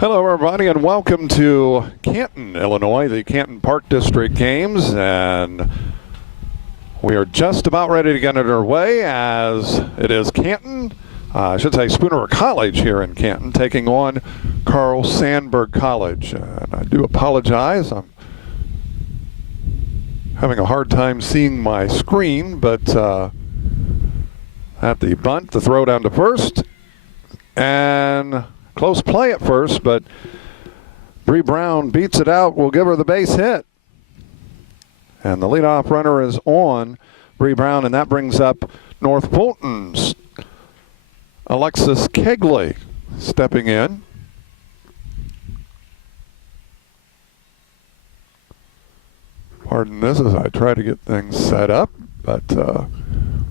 Hello, everybody, and welcome to Canton, Illinois, the Canton Park District games. And we are just about ready to get underway as it is Canton, I should say Spooner College here in Canton, taking on Carl Sandburg College. And I do apologize. I'm having a hard time seeing my screen, but at the bunt, the throw down to first, and close play at first, but Bree Brown beats it out. Will give her the base hit. And the leadoff runner is on Bree Brown, and that brings up North Fulton's Alexis Kegley stepping in. Pardon this as I try to get things set up, but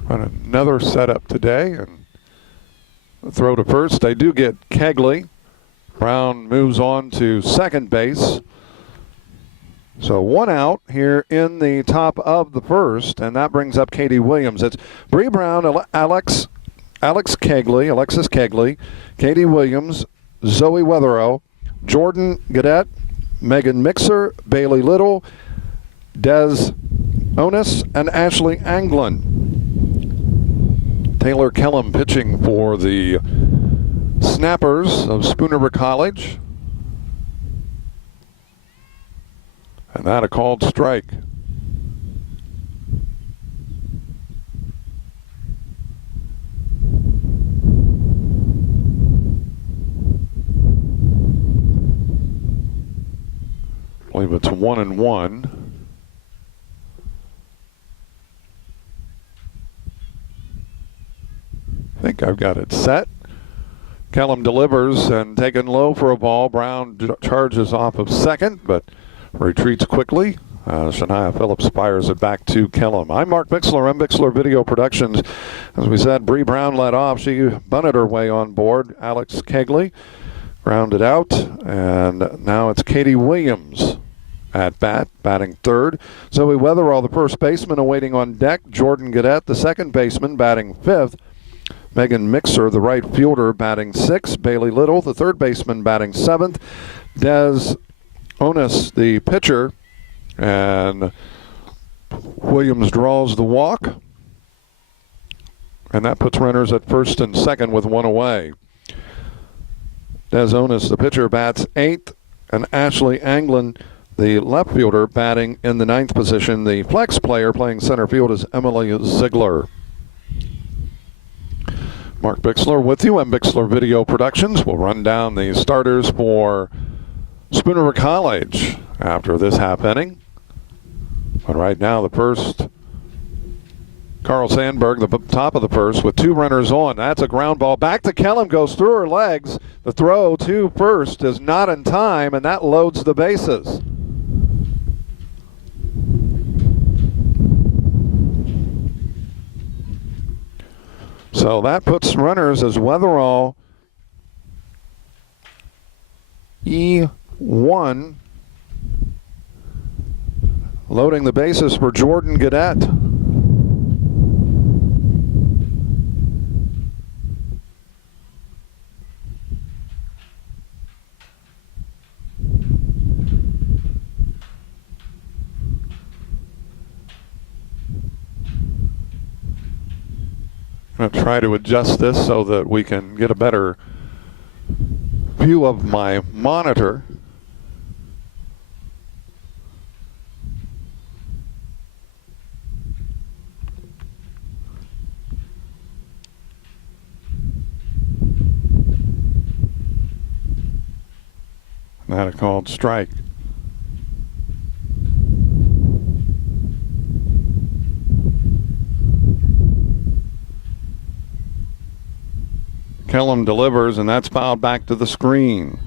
run another setup today. And the throw to first, they do get Kegley. Brown moves on to second base. So one out here in the top of the first, and that brings up Katie Williams. It's Bree Brown, Alexis Kegley, Katie Williams, Zoe Weatherow, Jordan Gadet, Megan Mixer, Bailey Little, Des Onis, and Ashley Anglin. Taylor Kellum pitching for the Snappers of Spooner College. And that a called strike. I believe it's 1-1. I think I've got it set. Kellum delivers and taken low for a ball. Brown charges off of second, but retreats quickly. Shania Phillips fires it back to Kellum. I'm Mark Bixler. I'm Bixler Video Productions. As we said, Bree Brown led off. She bunted her way on board. Alex Kegley grounded out, and now it's Katie Williams at bat, batting third. Zoe Weatherall, the first baseman, awaiting on deck. Jordan Gadet, the second baseman, batting fifth. Megan Mixer, the right fielder, batting sixth. Bailey Little, the third baseman, batting seventh. Des Onis, the pitcher. And Williams draws the walk. And that puts runners at first and second with one away. Des Onis, the pitcher, bats eighth. And Ashley Anglin, the left fielder, batting in the ninth position. The flex player playing center field is Emily Ziegler. Mark Bixler with you. I'm Bixler Video Productions. We'll run down the starters for Spooner College after this half inning. But right now, the first, Carl Sandburg, the top of the first, with two runners on. That's a ground ball. Back to Kellum, goes through her legs. The throw to first is not in time, and that loads the bases. So that puts runners as Weatherall E1, loading the bases for Jordan Gadet. I'm going to try to adjust this so that we can get a better view of my monitor. That a called strike. Kellum delivers, and that's fouled back to the screen.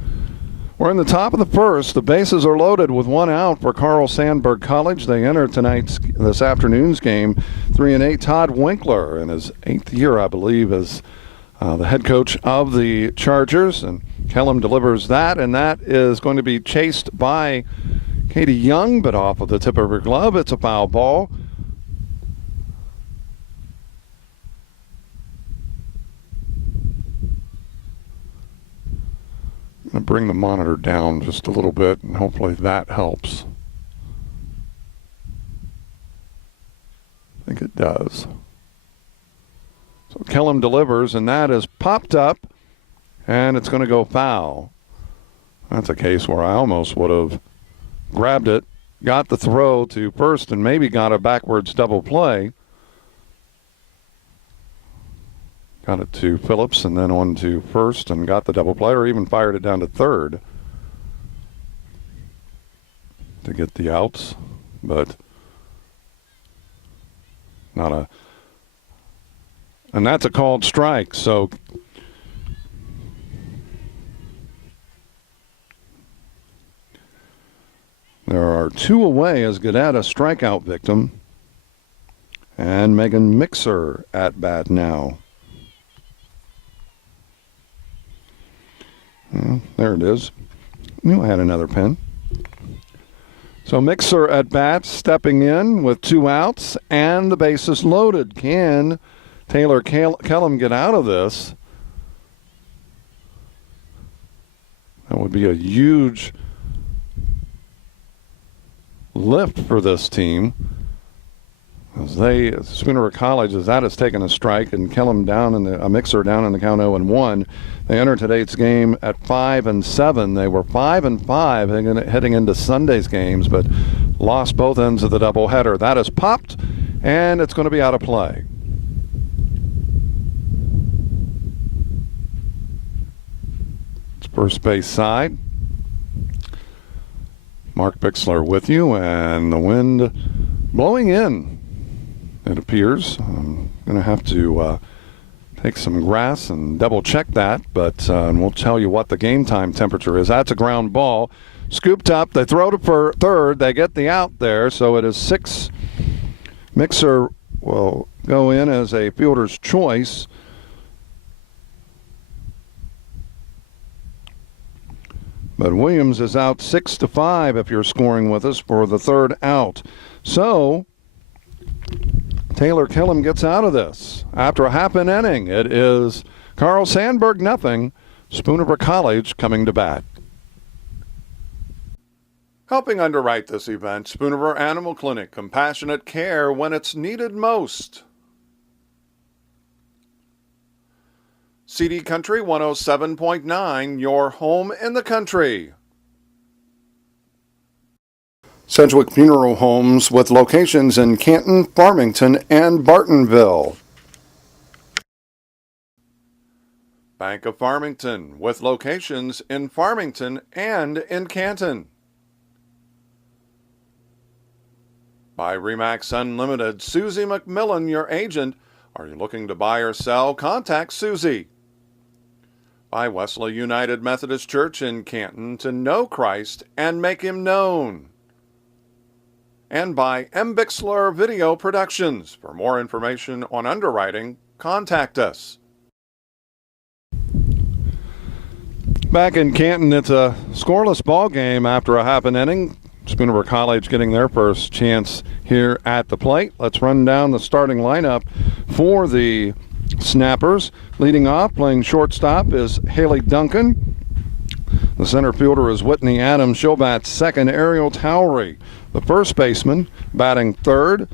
We're in the top of the first. The bases are loaded with one out for Carl Sandburg College. They enter this afternoon's game 3-8. Todd Winkler in his 8th year, I believe, as the head coach of the Chargers. And Kellum delivers that, and that is going to be chased by Katie Young, but off of the tip of her glove. It's a foul ball. I'm going to bring the monitor down just a little bit, and hopefully that helps. I think it does. So Kellum delivers, and that is popped up, and it's going to go foul. That's a case where I almost would have grabbed it, got the throw to first, and maybe got a backwards double play. Got it to Phillips and then on to first and got the double play, or even fired it down to third to get the outs, but not a, and that's a called strike. So there are two away as Gaudet, a strikeout victim, and Megan Bixler at bat now. There it is. Knew I had another pen. So Bixler at bat, stepping in with two outs and the bases loaded. Can Taylor Kellum get out of this? That would be a huge lift for this team. As Spooner College, as that has taken a strike, and Kellum down in the Bixler down in the count 0-1. They entered today's game at 5-7. They were 5-5 heading into Sunday's games, but lost both ends of the doubleheader. That is popped, and it's going to be out of play. It's first base side. Mark Bixler with you, and the wind blowing in. It appears. I'm going to have to take some grass and double check that, but we'll tell you what the game time temperature is. That's a ground ball. Scooped up. They throw to third. They get the out there, so it is 6. Bixler will go in as a fielder's choice. But Williams is out 6-5 if you're scoring with us for the third out. So Taylor Kellum gets out of this. After a half an inning, it is Carl Sandburg nothing, Spooner College coming to bat. Helping underwrite this event, Spooner Animal Clinic, compassionate care when it's needed most. CD Country 107.9, your home in the country. Sedgwick Funeral Homes with locations in Canton, Farmington, and Bartonville. Bank of Farmington with locations in Farmington and in Canton. By Remax Unlimited, Susie McMillan, your agent. Are you looking to buy or sell? Contact Susie. By Wesley United Methodist Church in Canton, to know Christ and make him known. And by M. Bixler Video Productions. For more information on underwriting, contact us. Back in Canton, it's a scoreless ball game after a half an inning. Spooner College getting their first chance here at the plate. Let's run down the starting lineup for the Snappers. Leading off, playing shortstop, is Haley Duncan. The center fielder is Whitney Adams. She'll bat second, Ariel Towery. The first baseman batting third,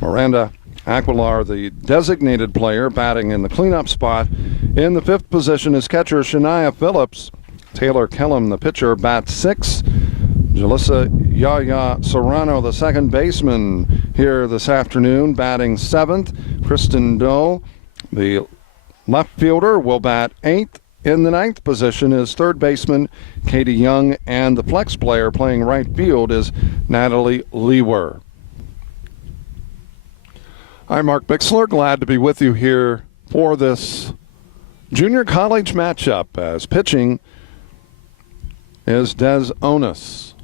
Miranda Aquilar, the designated player, batting in the cleanup spot. In the fifth position is catcher Shania Phillips. Taylor Kellum, the pitcher, bats sixth. Jalissa Yaya Serrano, the second baseman, here this afternoon, batting seventh. Kristen Doe, the left fielder, will bat eighth. In the ninth position is third baseman Katie Young, and the flex player playing right field is Natalie Lewer. I'm Mark Bixler, glad to be with you here for this junior college matchup, as pitching is Des Onus.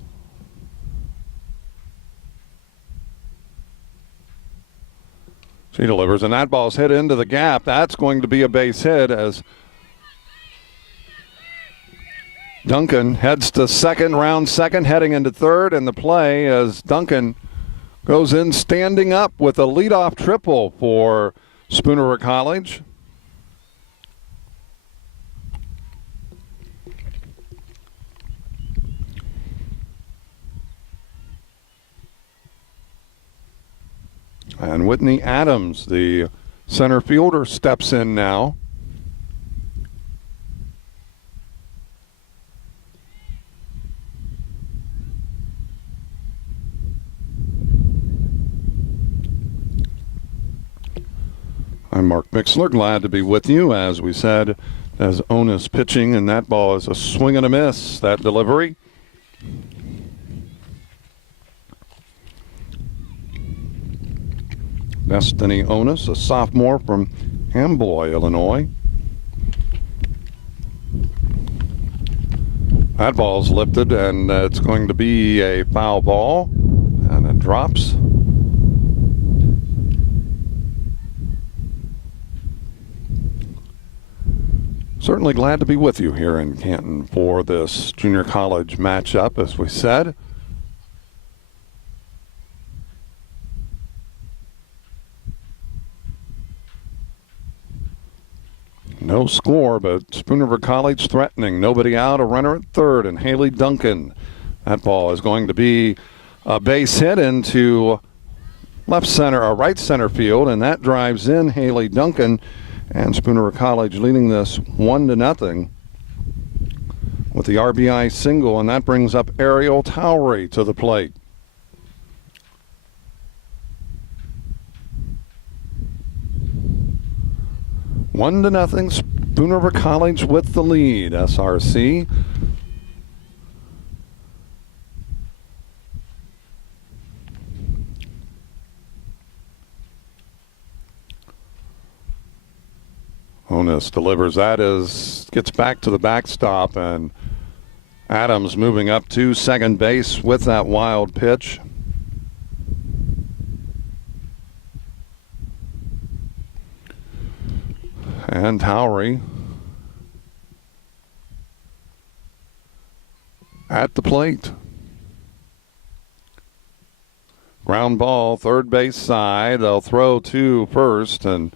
She delivers, and that ball's hit into the gap. That's going to be a base hit as Duncan heads to second, round second, heading into third, and the play as Duncan goes in standing up with a leadoff triple for Spooner College. And Whitney Adams, the center fielder, steps in now. I'm Mark Bixler, glad to be with you. As we said, as Onus pitching, and that ball is a swing and a miss, that delivery. Destiny Onus, a sophomore from Amboy, Illinois. That ball's lifted, and it's going to be a foul ball, and it drops. Certainly glad to be with you here in Canton for this junior college matchup, as we said. No score, but Spoon River College threatening. Nobody out, a runner at third, and Haley Duncan. That ball is going to be a base hit into left center, or right center field, and that drives in Haley Duncan. And Spoon River College leading this 1-0 with the RBI single, and that brings up Ariel Towery to the plate. One to nothing, Spoon River College with the lead. SRC. Onus delivers. That gets back to the backstop, and Adams moving up to second base with that wild pitch. And Towery at the plate. Ground ball, third base side. They'll throw to first, and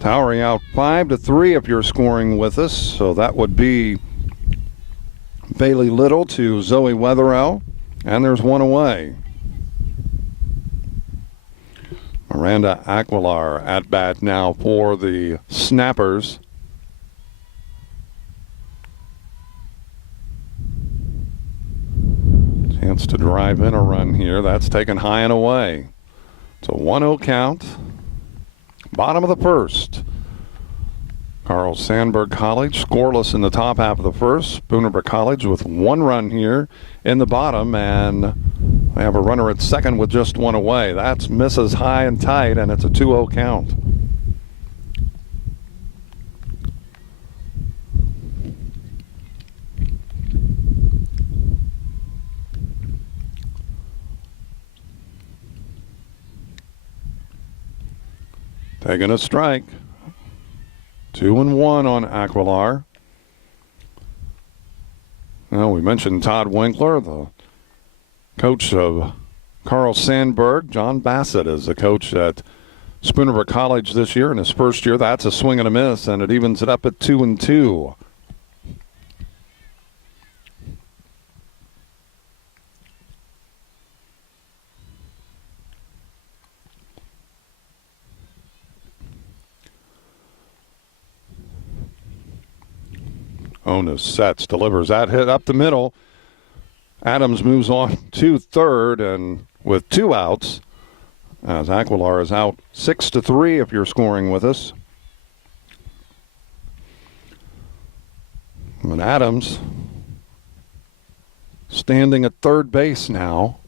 Towery out 5-3 if you're scoring with us. So that would be Bailey Little to Zoe Wetherell, and there's one away. Miranda Aquilar at bat now for the Snappers. Chance to drive in a run here. That's taken high and away. It's a 1-0 count. Bottom of the first. Carl Sandburg College scoreless in the top half of the first. Spoon River College with one run here in the bottom, and they have a runner at second with just one away. That's misses high and tight, and it's a 2-0 count. Taking a strike. 2-1 on Aquilar. Now, we mentioned Todd Winkler, the coach of Carl Sandburg. John Bassett is the coach at Spoon River College this year. In his first year, that's a swing and a miss, and it evens it up at 2-2. Onus sets, delivers that hit up the middle. Adams moves on to third, and with two outs, as Aquilar is out 6-3 if you're scoring with us. And Adams standing at third base now.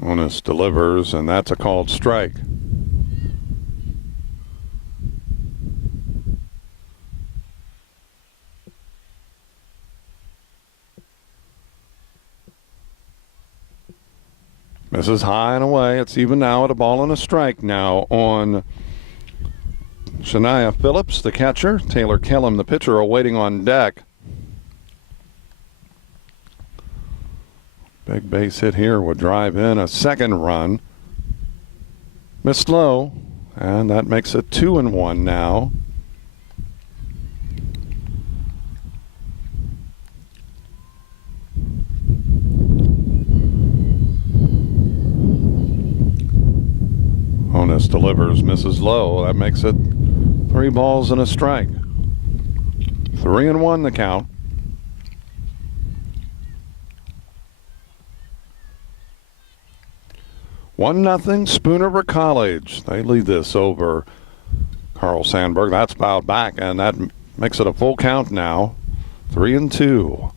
Onus delivers, and that's a called strike. Misses high and away. It's even now at a ball and a strike now on Shania Phillips, the catcher. Taylor Kellum, the pitcher, are waiting on deck. Big base hit here would drive in a second run. Missed low, and that makes it 2-1 now. This delivers, misses low. That makes it 3 balls and a strike. 3-1 the count. One nothing Spooner College. They lead this over Carl Sandburg. That's bowed back, and that makes it a full count now. 3-2.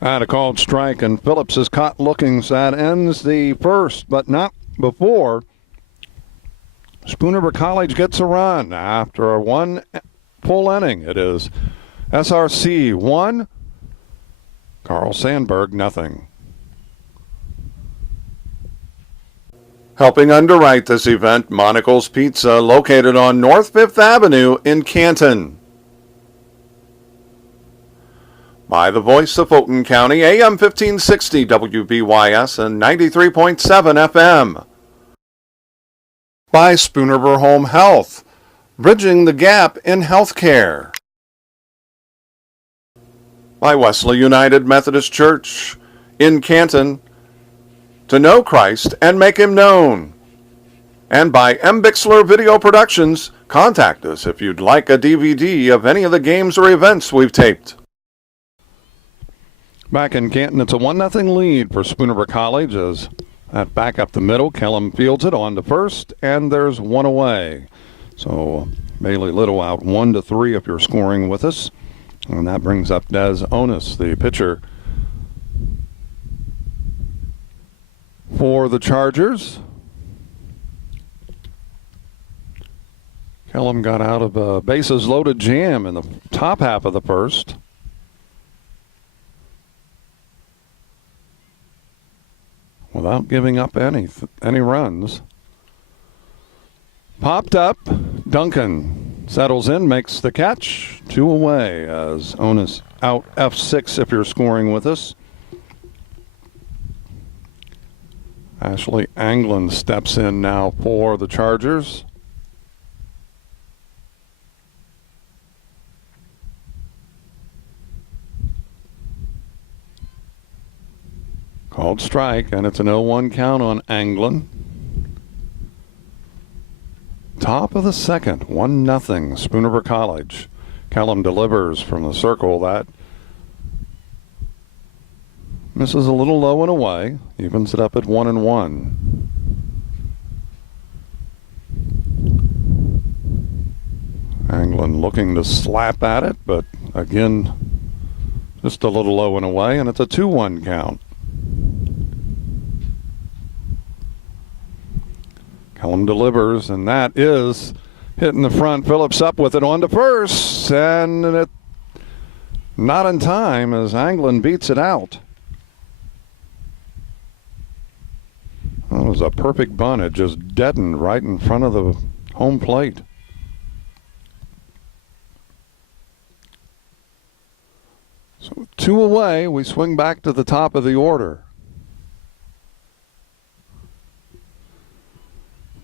And a called strike, and Phillips is caught looking. So that ends the first, but not before Spooner College gets a run after a 1 full inning. It is SRC 1, Carl Sandburg nothing. Helping underwrite this event, Monocle's Pizza, located on North 5th Avenue in Canton. By the voice of Fulton County, AM 1560 WBYS and 93.7 FM. By Spooner Home Health, bridging the gap in healthcare. By Wesley United Methodist Church in Canton, to know Christ and make him known. And by Bixler Video Productions, contact us if you'd like a DVD of any of the games or events we've taped. Back in Canton, it's a 1-0 lead for Spooner College as that back up the middle. Kellum fields it on to first, and there's 1 away. So Bailey Little out 1-3 if you're scoring with us. And that brings up Des Onis, the pitcher for the Chargers. Kellum got out of a bases loaded jam in the top half of the first. Without giving up any runs. Popped up. Duncan settles in, makes the catch. 2 away as Onis out F6 if you're scoring with us. Ashley Anglin steps in now for the Chargers. Called strike, and it's an 0-1 count on Anglin. Top of the second, 1-0 Spooner College. Kellum delivers from the circle. That misses a little low and away. Evens it up at 1-1. Anglin looking to slap at it, but again, just a little low and away, and it's a 2-1 count. Kellum delivers, and that is hitting the front. Phillips up with it on to first, and it not in time as Anglin beats it out. That was a perfect bunt. It just deadened right in front of the home plate. So 2 away, we swing back to the top of the order.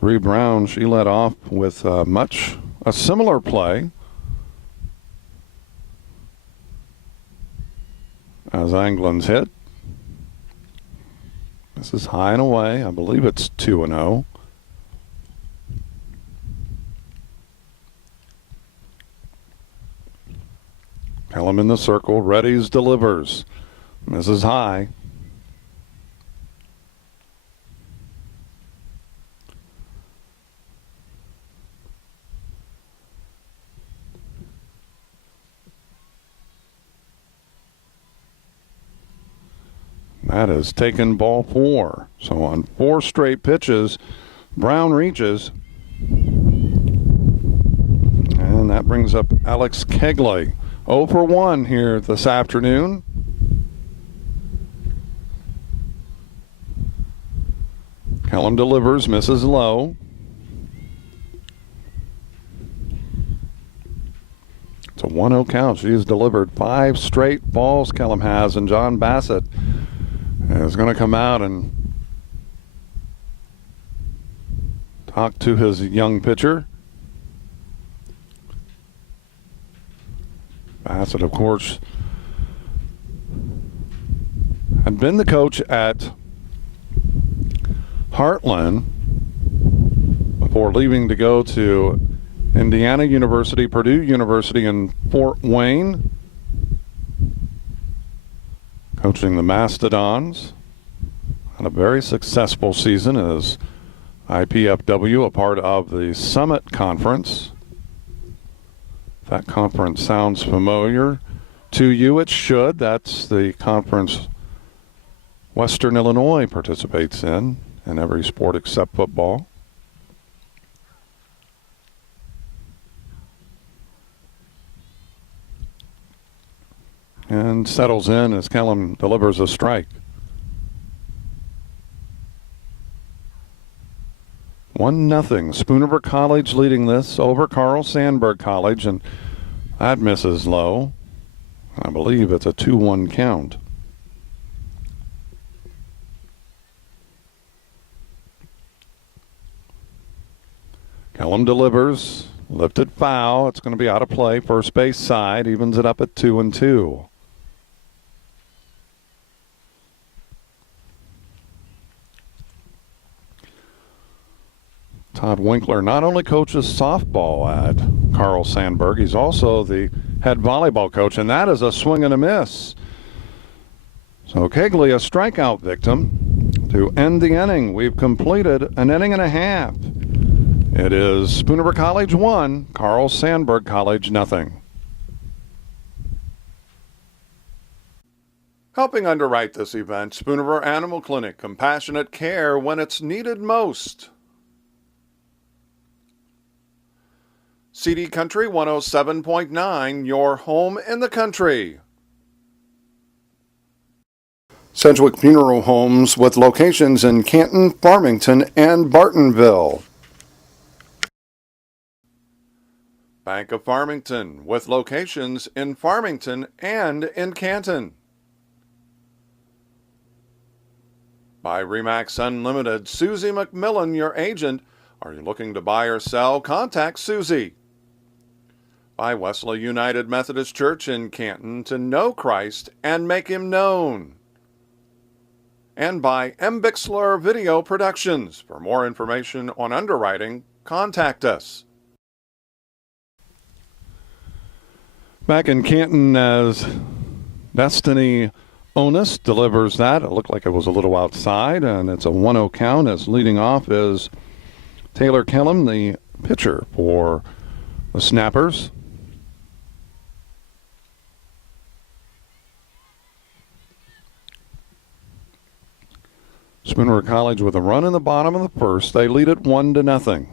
Bree Brown, she led off with a similar play as Anglin's hit. This is high and away. I believe it's 2-0. Kellum in the circle. Reddy's delivers. Misses high. That is taken ball 4. So on 4 straight pitches, Brown reaches. And that brings up Alex Kegley. 0 for 1 here this afternoon. Kellum delivers, misses low. It's a 1-0 count. She's delivered 5 straight balls, Kellum has, and John Bassett is going to come out and talk to his young pitcher. Bassett, of course, had been the coach at Heartland before leaving to go to Indiana University, Purdue University in Fort Wayne, coaching the Mastodons. Had a very successful season as IPFW, a part of the Summit Conference. If that conference sounds familiar to you, it should. That's the conference Western Illinois participates in every sport except football. And settles in as Kellum delivers a strike. 1-0. Spoonerville College leading this over Carl Sandburg College, and that misses low. I believe it's a 2-1 count. Kellum delivers, lifted foul. It's going to be out of play. First base side evens it up at 2-2. Todd Winkler not only coaches softball at Carl Sandburg, he's also the head volleyball coach, and that is a swing and a miss. So Kegley, a strikeout victim to end the inning. We've completed an inning and a half. It is Spoonerville College 1, Carl Sandburg College 0. Helping underwrite this event, Spoonerville Animal Clinic, compassionate care when it's needed most. CD Country 107.9, your home in the country. Sedgwick Funeral Homes with locations in Canton, Farmington, and Bartonville. Bank of Farmington with locations in Farmington and in Canton. By Remax Unlimited, Susie McMillan, your agent. Are you looking to buy or sell? Contact Susie. By Wesley United Methodist Church in Canton, to know Christ and make him known. And by M. Bixler Video Productions. For more information on underwriting, contact us. Back in Canton as Destiny Onus delivers that. It looked like it was a little outside, and it's a 1-0 count as leading off is Taylor Kellum, the pitcher for the Snappers. Spoonerville College with a run in the bottom of the first. They lead it 1-0.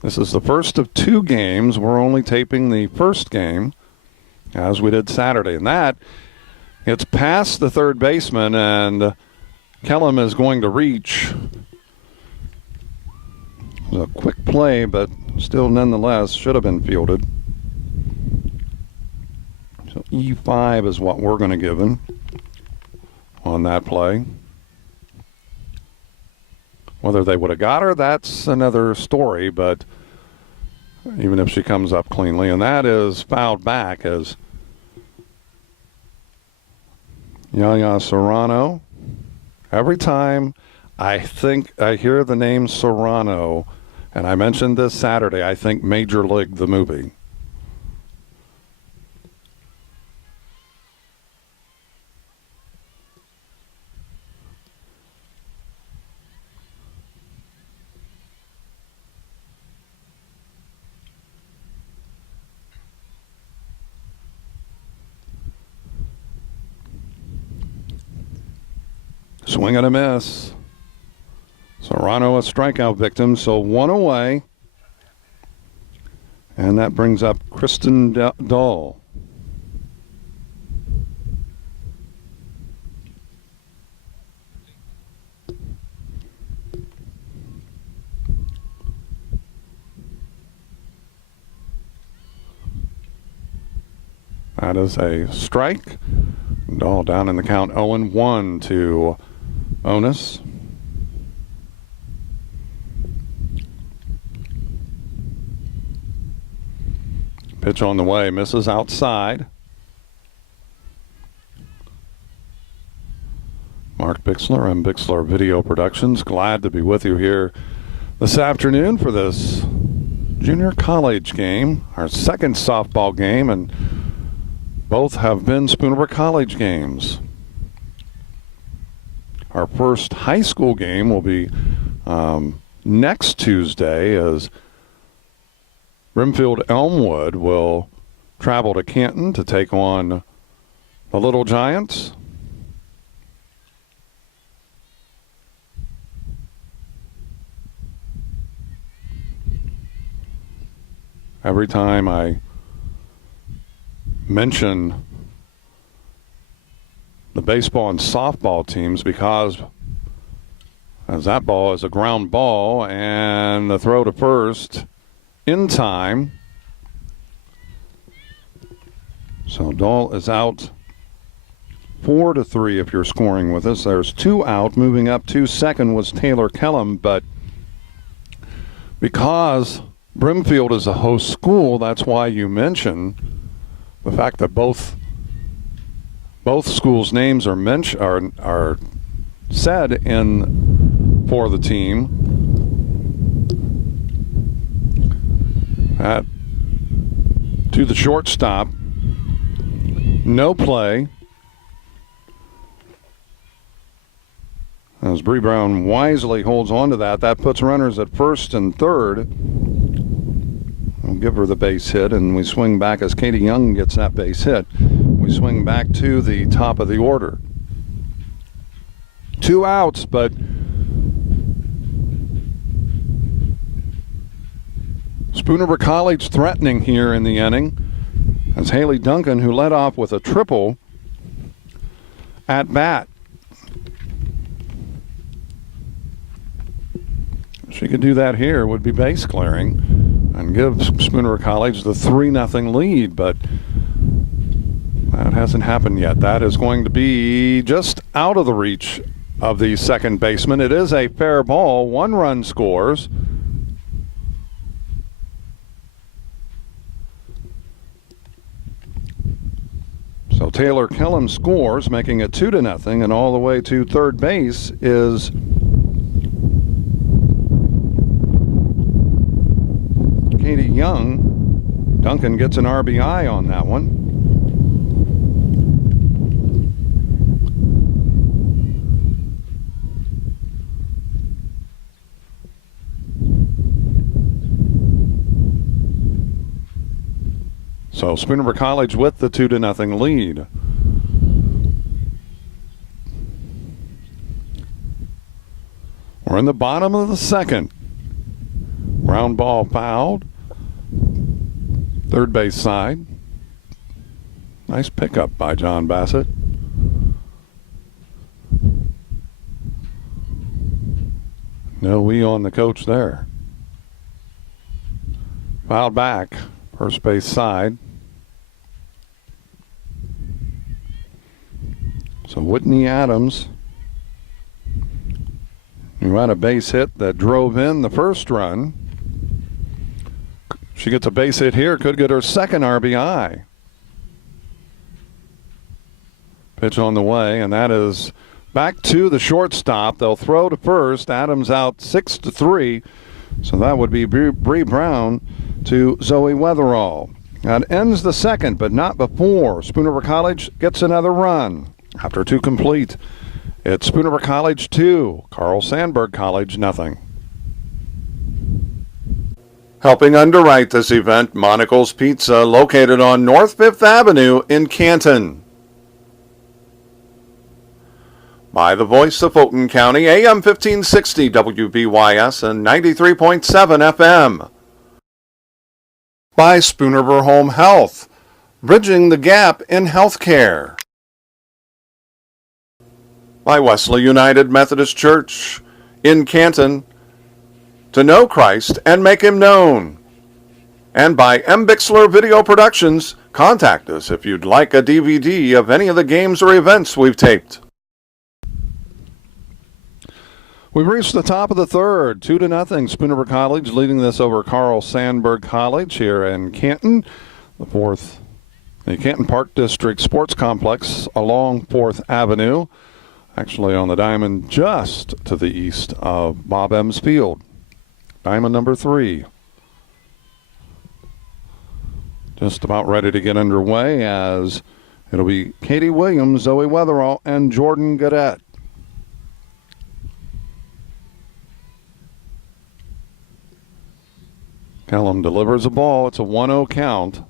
This is the first of 2 games. We're only taping the first game, as we did Saturday. And that, it's past the third baseman, and Kellum is going to reach. It was a quick play, but still nonetheless should have been fielded. So E5 is what we're going to give him on that play. Whether they would have got her, that's another story, but even if she comes up cleanly, and that is fouled back as Yaya Serrano. Every time I think I hear the name Serrano, and I mentioned this Saturday, I think Major League, the movie. Swing and a miss. Serrano a strikeout victim, so 1 away. And that brings up Kristen Dull. That is a strike. Dull down in the count, 0-1 to Onus. Pitch on the way, misses outside. Mark Bixler and Bixler Video Productions, glad to be with you here this afternoon for this junior college game, our second softball game, and both have been Spooner College games. Our first high school game will be next Tuesday, as Brimfield Elmwood will travel to Canton to take on the Little Giants. Every time I mention the baseball and softball teams, because as that ball is a ground ball and the throw to first in time. So Dahl is out 4-3 if you're scoring with us. There's 2 out. Moving up to second was Taylor Kellum, but because Brimfield is a host school, that's why you mention the fact that both schools' names are said in for the team. To the shortstop, no play. As Bree Brown wisely holds on to that, that puts runners at first and third. We'll give her the base hit, and we swing back as Katie Young gets that base hit. We swing back to the top of the order. 2 outs, but Spooner College threatening here in the inning, as Haley Duncan, who led off with a triple at bat. She could do that here, would be base clearing and give Spooner College the 3-0 lead, but that hasn't happened yet. That is going to be just out of the reach of the second baseman. It is a fair ball. 1 run scores. So Taylor Kellum scores, making it 2-0, and all the way to third base is Katie Young. Duncan gets an RBI on that one. So Spooner College with the 2-0 lead. We're in the bottom of the second. Ground ball fouled. Third base side. Nice pickup by John Bassett. No we on the coach there. Fouled back. First base side. So Whitney Adams, who had a base hit that drove in the first run. She gets a base hit here, could get her second RBI. Pitch on the way, and that is back to the shortstop. They'll throw to first. Adams out 6-3. So that would be Bree Brown to Zoe Weatherall. That ends the second, but not before Spooner College gets another run. After 2 complete, it's Spooner College 2, Carl Sandburg College nothing. Helping underwrite this event, Monocle's Pizza, located on North 5th Avenue in Canton. By the voice of Fulton County, AM 1560 WBYS and 93.7 FM. By Spooner Home Health, bridging the gap in healthcare. By Wesley United Methodist Church in Canton, to know Christ and make him known. And by M. Bixler Video Productions, contact us if you'd like a DVD of any of the games or events we've taped. We've reached the top of the third, 2-0. Spooner College leading this over Carl Sandburg College here in Canton. the Canton Park District Sports Complex along 4th Avenue, actually on the diamond just to the east of Bob Ems Field. Diamond number 3. Just about ready to get underway as it'll be Katie Williams, Zoe Weatherall, and Jordan Gadet. Callum delivers a ball. It's a 1-0 count.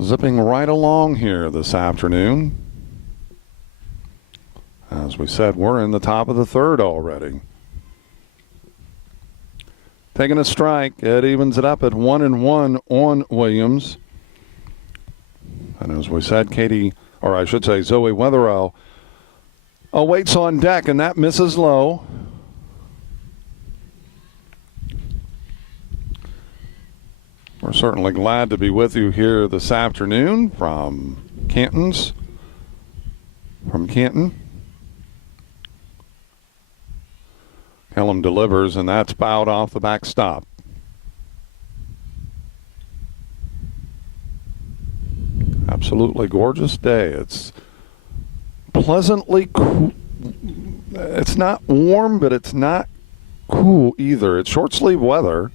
Zipping right along here this afternoon. As we said, we're in the top of the 3rd already. Taking a strike, it evens it up at 1-1 on Williams. And as we said, Zoe Weatherall awaits on deck, and that misses low. We're certainly glad to be with you here this afternoon from Canton. Callum delivers, and that's fouled off the backstop. Absolutely gorgeous day. It's pleasantly cool. It's not warm, but it's not cool either. It's short sleeve weather.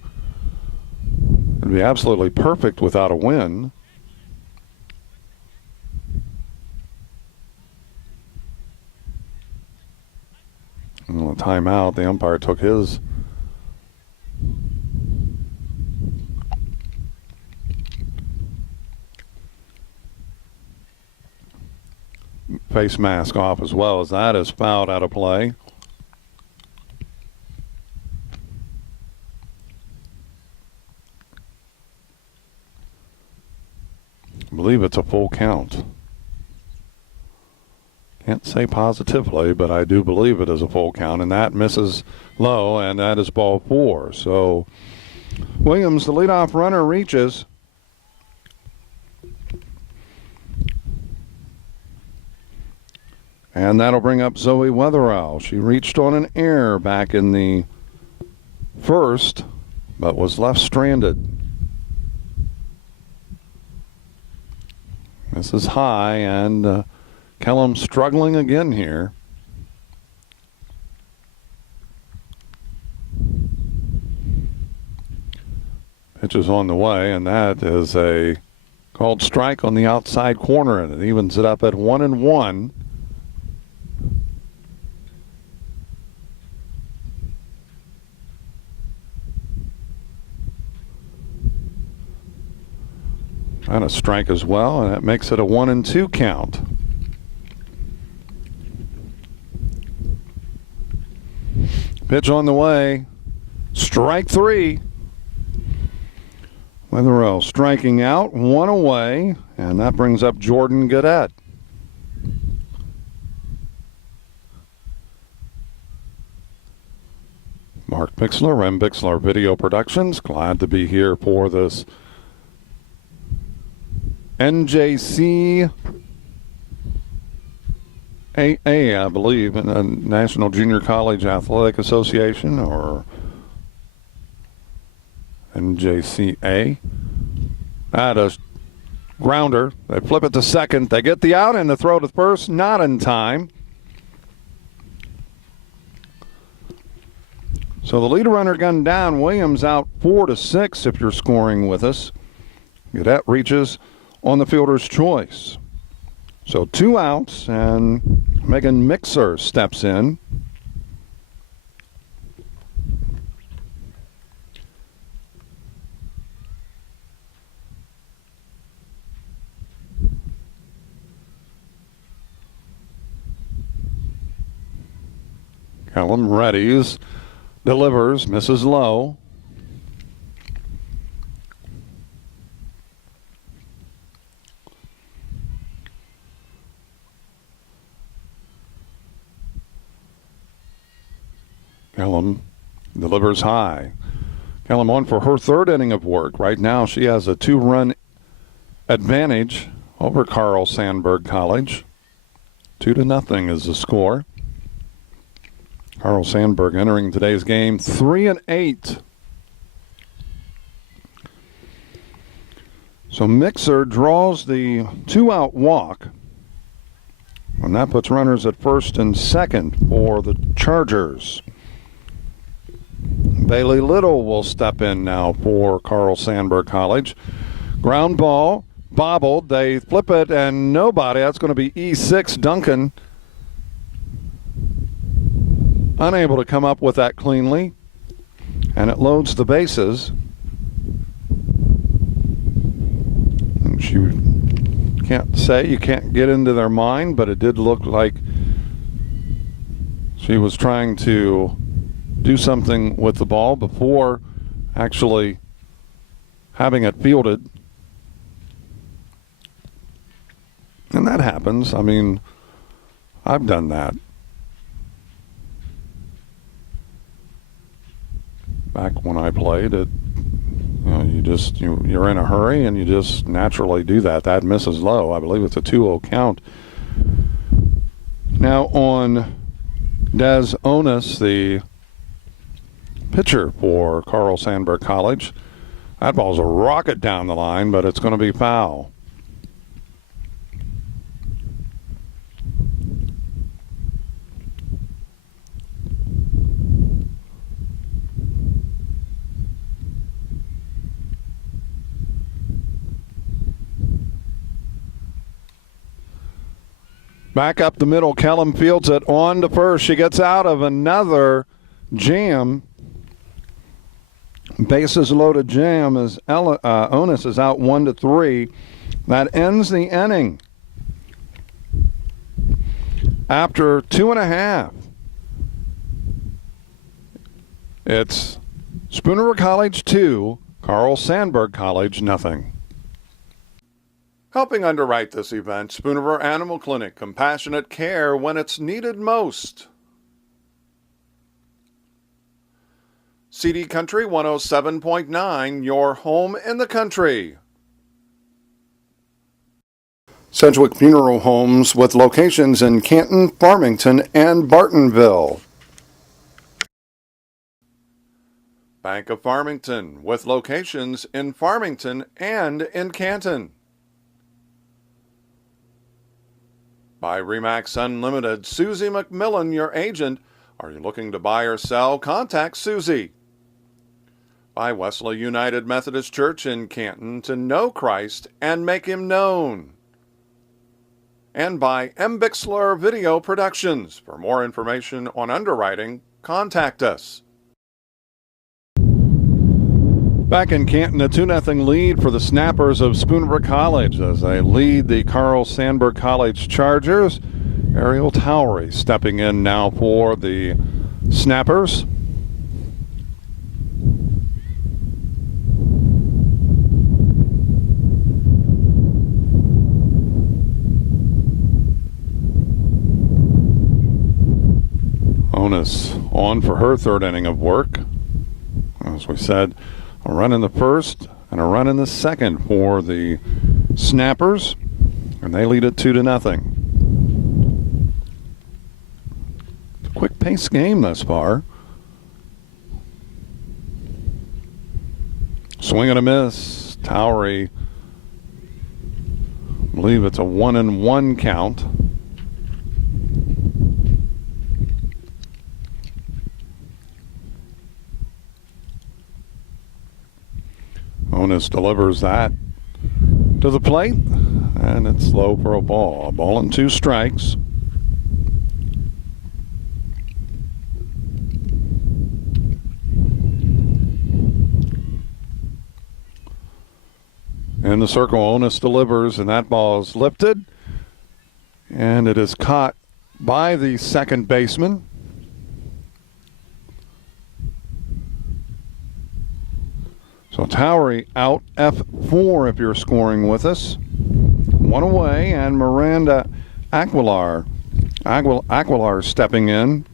It'd be absolutely perfect without a wind. And on the timeout, the umpire took his. Face mask off as well, as that is fouled out of play. I believe it's a full count. Can't say positively, but I do believe it is a full count, and that misses low, and that is ball 4. So Williams, the leadoff runner, reaches. And that'll bring up Zoe Weatherall. She reached on an error back in the 1st, but was left stranded. This is high, and Kellum struggling again here. Pitch is on the way, and that is a called strike on the outside corner, and it evens it up at 1-1. And a strike as well, and that makes it a 1-2 count. Pitch on the way. Strike 3. Weatherall striking out, 1 away, and that brings up Jordan Gadet. Mark Bixler, Rem Bixler Video Productions. Glad to be here for this NJCAA, I believe, in the National Junior College Athletic Association, or NJCAA. That is grounder. They flip it to second. They get the out, and the throw to first, not in time. So the leader runner gunned down. Williams out 4-6 if you're scoring with us. Gadet reaches on the fielder's choice. So 2 outs, and Megan Mixer steps in. Callum readies, delivers, misses low. Callum delivers high. Callum on for her 3rd inning of work. Right now she has a 2-run advantage over Carl Sandburg College. 2-0 is the score. Carl Sandburg entering today's game 3-8. So Bixler draws the 2-out walk, and that puts runners at first and second for the Chargers. Bailey Little will step in now for Carl Sandburg College. Ground ball, bobbled. They flip it, and nobody. That's going to be E6 Duncan. Unable to come up with that cleanly, and it loads the bases. And you can't get into their mind, but it did look like she was trying to do something with the ball before actually having it fielded. And that happens. I mean, I've done that. Back when I played, you're in a hurry and you just naturally do that. That misses low. I believe it's a 2-0 count. Now on Des Onis, the pitcher for Carl Sandburg College. That ball's a rocket down the line, but it's going to be foul. Back up the middle, Kellum fields it on to first. She gets out of another jam. Bases loaded jam as Onis is out 1-3. That ends the inning. After 2.5, it's Spooner College 2, Carl Sandburg College nothing. Helping underwrite this event, Spooner Animal Clinic, compassionate care when it's needed most. CD Country 107.9, your home in the country. Sedgwick Funeral Homes with locations in Canton, Farmington, and Bartonville. Bank of Farmington with locations in Farmington and in Canton. By Remax Unlimited, Susie McMillan, your agent. Are you looking to buy or sell? Contact Susie. By Wesley United Methodist Church in Canton, to know Christ and make him known. And by M. Bixler Video Productions. For more information on underwriting, contact us. Back in Canton, a 2-0 lead for the Snappers of Spooner College as they lead the Carl Sandburg College Chargers. Ariel Towery stepping in now for the Snappers. Onis on for her third inning of work. As we said, a run in the first and a run in the second for the Snappers, and they lead it 2-0. It's a quick pace game thus far. Swing and a miss. Towery, I believe it's a 1-1 count. Onis delivers that to the plate, and it's low for a ball. A ball and 2 strikes. In the circle, Onis delivers, and that ball is lifted, and it is caught by the second baseman. So Towery out F4 if you're scoring with us. 1 away, and Miranda Aguilar stepping in.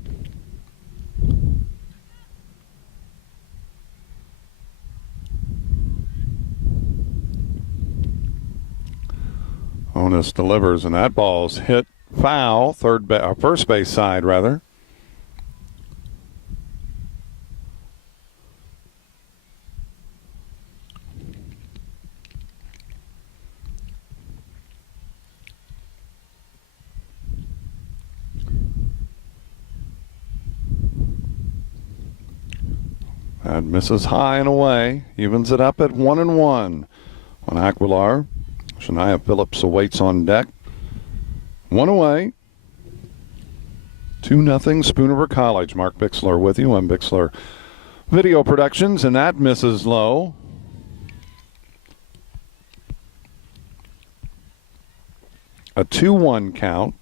Onis delivers, and that ball's hit foul, first base side rather. That misses high and away. Evens it up at 1-1 on Aquilar. Shania Phillips awaits on deck. 1 away. 2-0 Spoon River College. Mark Bixler with you on Bixler Video Productions, and that misses low. A 2-1 count.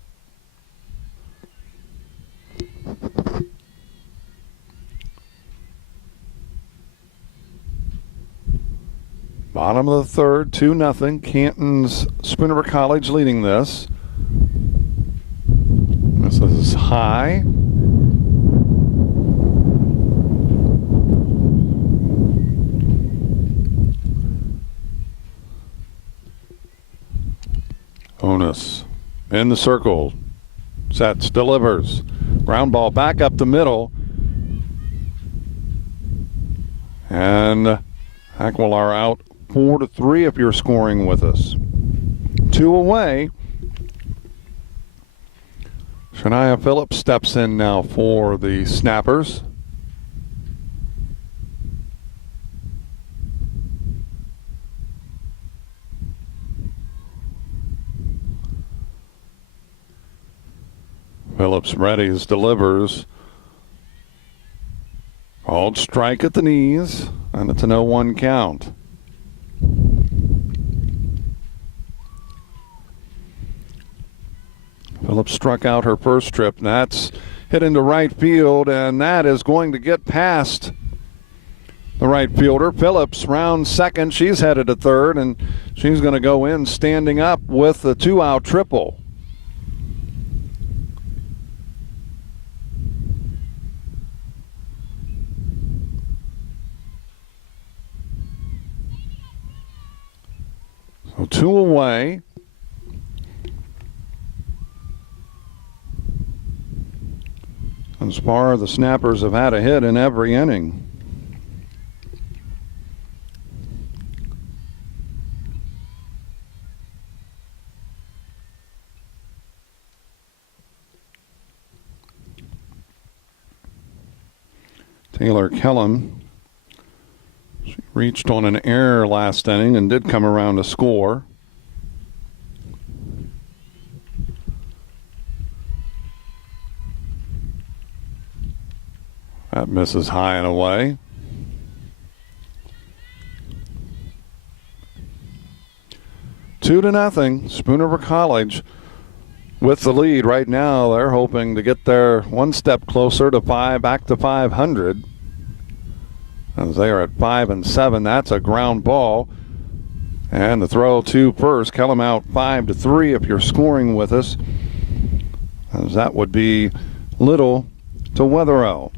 Bottom of the third, 2-0. Canton's Spoon River College leading this. This is high. Onus in the circle. Sets, delivers. Ground ball back up the middle. And Aquilar out 4-3 if you're scoring with us. 2 away. Shania Phillips steps in now for the Snappers. Phillips readies, delivers. Called strike at the knees, and it's an 0-1 count. Phillips struck out her first trip, and that's hit into right field, and that is going to get past the right fielder. Phillips round second. She's headed to third, and she's going to go in standing up with the 2-out triple. So 2 away. And Spar, the Snappers have had a hit in every inning. Taylor Kellum, she reached on an error last inning and did come around to score. That misses high and away. Two to nothing. Spoon River College with the lead right now. They're hoping to get there one step closer to back to 500. As they are at 5-7. That's a ground ball. And the throw to first. Kellum out 5-3 if you're scoring with us. As that would be Little to Weatherow.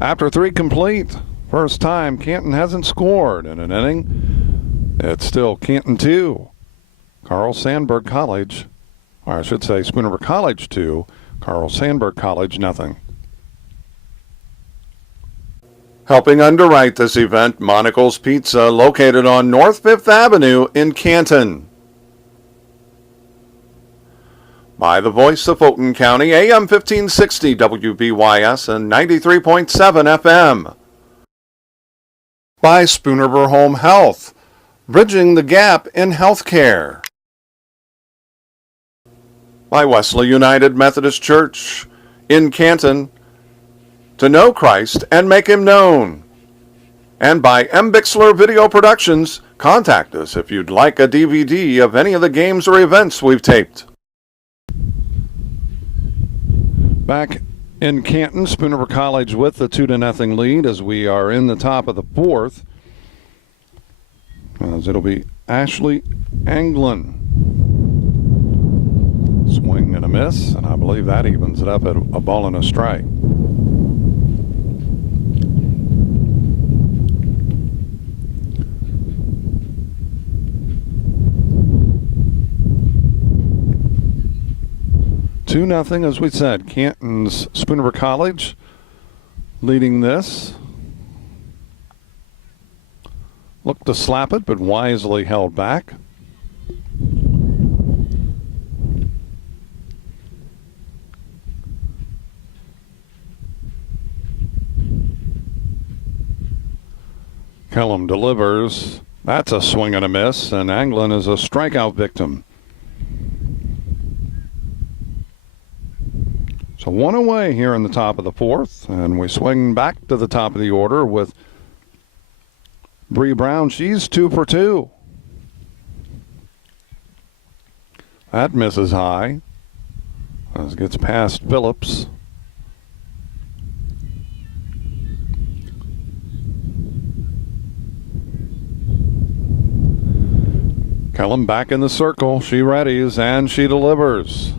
After 3 complete, first time Canton hasn't scored in an inning. It's still Canton 2, Carl Sandburg College, or I should say Spoon River College 2, Carl Sandburg College nothing. Helping underwrite this event, Monocle's Pizza, located on North 5th Avenue in Canton. By the voice of Fulton County, AM 1560 WBYS and 93.7 FM. By Spoon River Home Health, bridging the gap in healthcare. By Wesley United Methodist Church in Canton, to know Christ and make him known. And by M. Bixler Video Productions, contact us if you'd like a DVD of any of the games or events we've taped. Back in Canton, Spoon River College with the 2-0 lead as we are in the top of the fourth. As it'll be Ashley Anglin. Swing and a miss, and I believe that evens it up at a ball and a strike. Two nothing, as we said. Canton's Spoon River College leading this. Looked to slap it, but wisely held back. Kellum delivers. That's a swing and a miss, and Anglin is a strikeout victim. So one away here in the top of the fourth, and we swing back to the top of the order with Bree Brown. She's 2 for 2. That misses high. As it gets past Phillips. Kellum back in the circle. She readies and she delivers.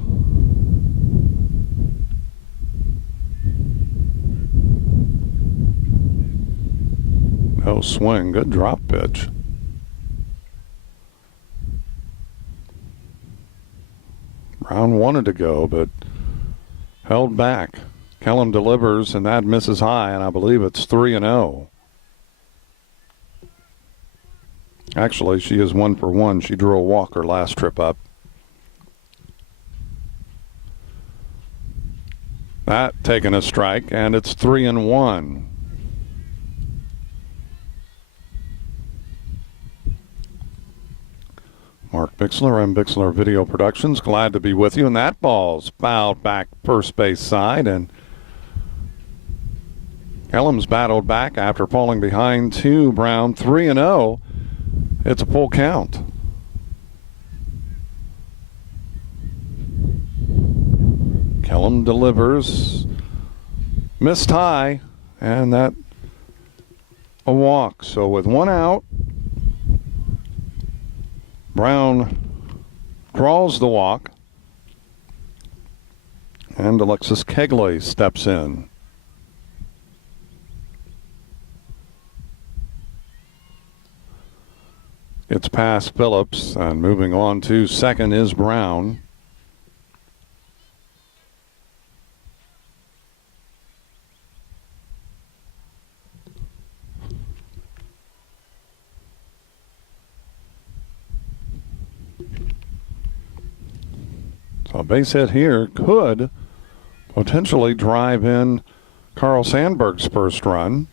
No swing. Good drop pitch. Brown wanted to go, but held back. Kellum delivers, and that misses high, and I believe it's 3-0. Actually, she is 1 for 1. She drew a walk her last trip up. That taking a strike, and it's 3-1. Mark Bixler and Bixler Video Productions, glad to be with you. And that ball's fouled back first base side, and Kellum's battled back after falling behind to Brown. 3-0. It's a full count. Kellum delivers. Missed high, and that a walk. So with one out, Brown draws the walk, and Alexis Kegley steps in. It's past Phillips, and moving on to second is Brown. So a base hit here could potentially drive in Carl Sandburg's first run.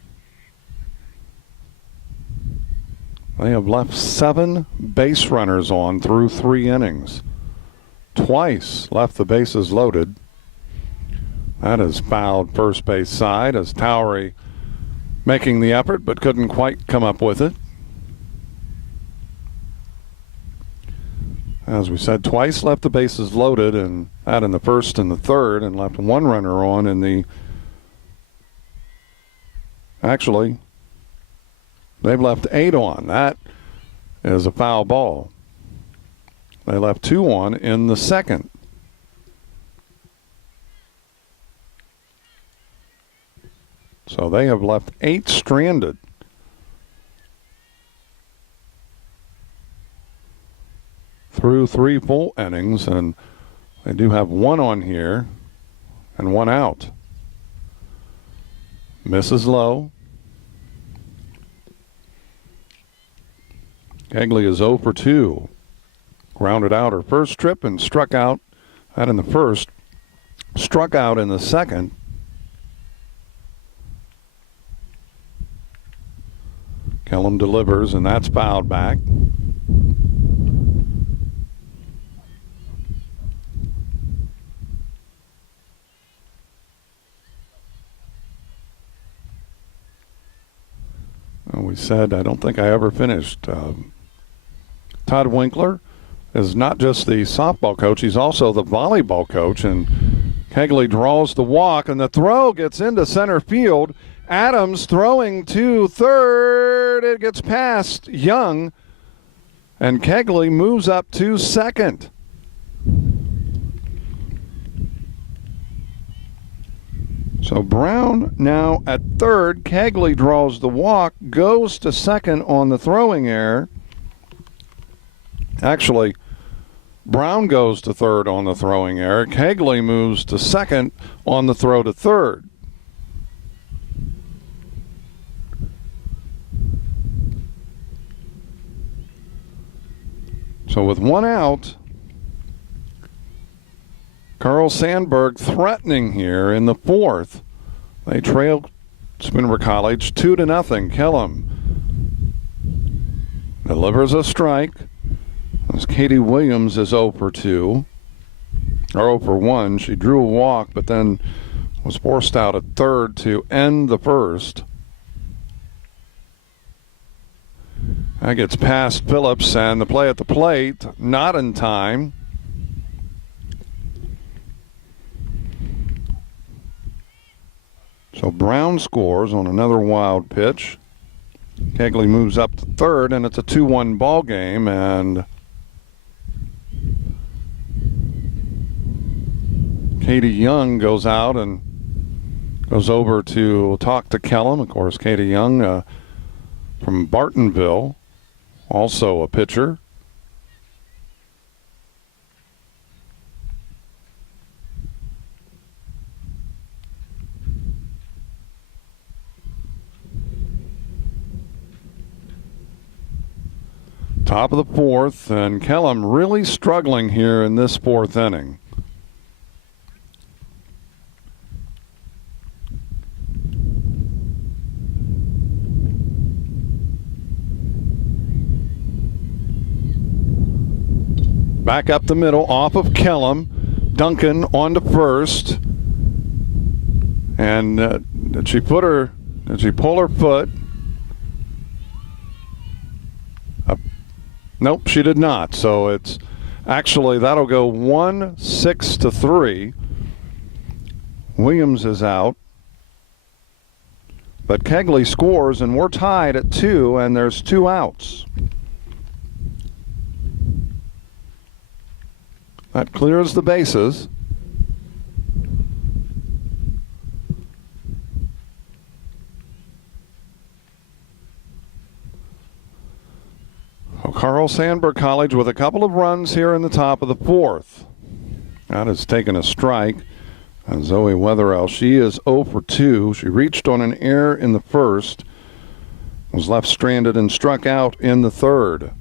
They have left 7 base runners on through 3 innings. Twice left the bases loaded. That is fouled first base side as Towery making the effort but couldn't quite come up with it. As we said, twice left the bases loaded, and that in the first and the third, and left 1 runner on in the... Actually, they've left 8 on. That is a foul ball. They left 2 on in the second. So they have left 8 stranded. Through 3 full innings, and they do have 1 on here and 1 out. Misses low. Kegley is 0 for 2. Grounded out her first trip and struck out. That in the first. Struck out in the second. Kellum delivers, and that's fouled back. We said, I don't think I ever finished. Todd Winkler is not just the softball coach, he's also the volleyball coach. And Kegley draws the walk, and the throw gets into center field. Adams throwing to third. It gets past Young, and Kegley moves up to second. So Brown now at third. Kegley draws the walk, goes to second on the throwing error. Actually, Brown goes to third on the throwing error. Kegley moves to second on the throw to third. So with 1 out, Carl Sandburg threatening here in the fourth. They trail Spooner College 2-0. Kellum Delivers a strike. As Katie Williams is 0 for 2. Or 0 for 1. She drew a walk, but then was forced out at third to end the first. That gets past Phillips, and the play at the plate, not in time. So Brown scores on another wild pitch. Kegley moves up to third, and it's a 2-1 ball game, and Katie Young goes out and goes over to talk to Kellum. Of course, Katie Young from Bartonville, also a pitcher. Top of the fourth, and Kellum really struggling here in this fourth inning. Back up the middle, off of Kellum. Duncan on to first. And did she pull her foot? Nope, she did not. So it's actually, that'll go 1-6-3. Williams is out. But Kegley scores, and we're tied at 2, and there's 2 outs. That clears the bases. Carl Sandburg College with a couple of runs here in the top of the fourth. That has taken a strike. And Zoe Wetherell, she is 0 for 2. She reached on an error in the first, was left stranded and struck out in the third.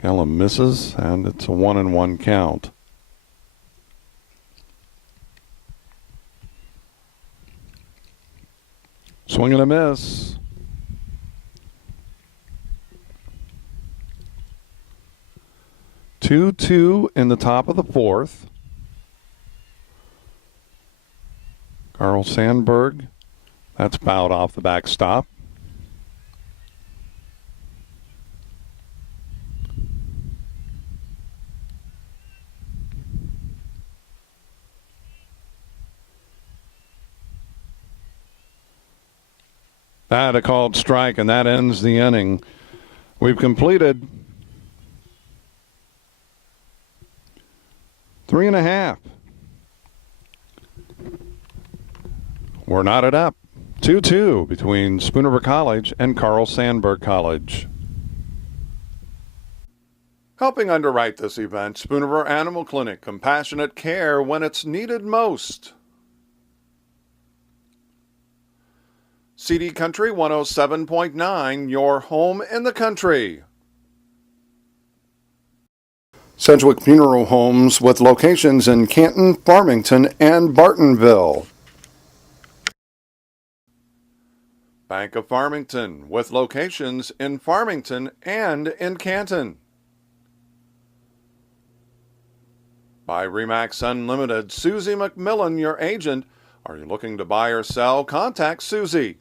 Kellum misses, and it's a 1-1 count. Swing and a miss. 2-2 in the top of the fourth. Carl Sandburg, that's fouled off the backstop. That a called strike, and that ends the inning. We've completed 3.5. We're knotted up. 2-2 between Spoon River College and Carl Sandburg College. Helping underwrite this event, Spoon River Animal Clinic, compassionate care when it's needed most. CD Country 107.9, your home in the country. Sedgwick Funeral Homes with locations in Canton, Farmington, and Bartonville. Bank of Farmington with locations in Farmington and in Canton. By Remax Unlimited, Susie McMillan, your agent. Are you looking to buy or sell? Contact Susie.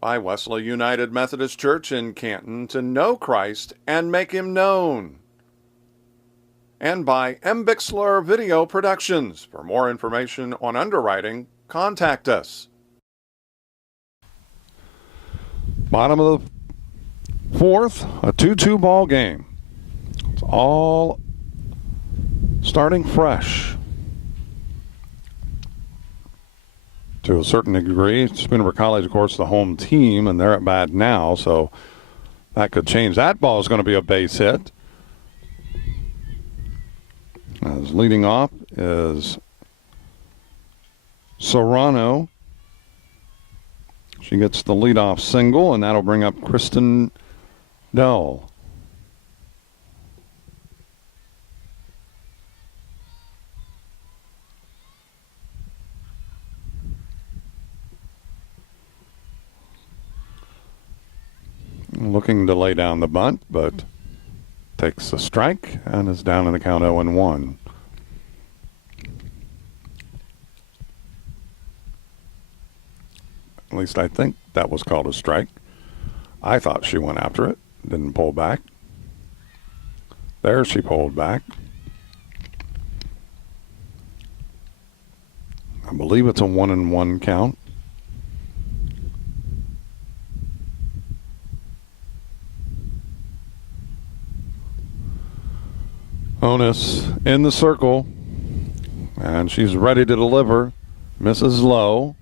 By Wesley United Methodist Church in Canton, to know Christ and make Him known. And by M. Bixler Video Productions. For more information on underwriting, contact us. Bottom of the fourth, a 2-2 ball game. It's all starting fresh to a certain degree. Spoon River College, of course, the home team, and they're at bat now, so that could change. That ball is going to be a base hit. As leading off is Serrano. She gets the leadoff single, and that'll bring up Kristen Dell. looking to lay down the bunt, but takes a strike and is down in the count 0-1. At least I think that was called a strike. I thought she went after it, didn't pull back. There she pulled back. I believe it's a 1-1 count. Onus in the circle, and she's ready to deliver. Misses low.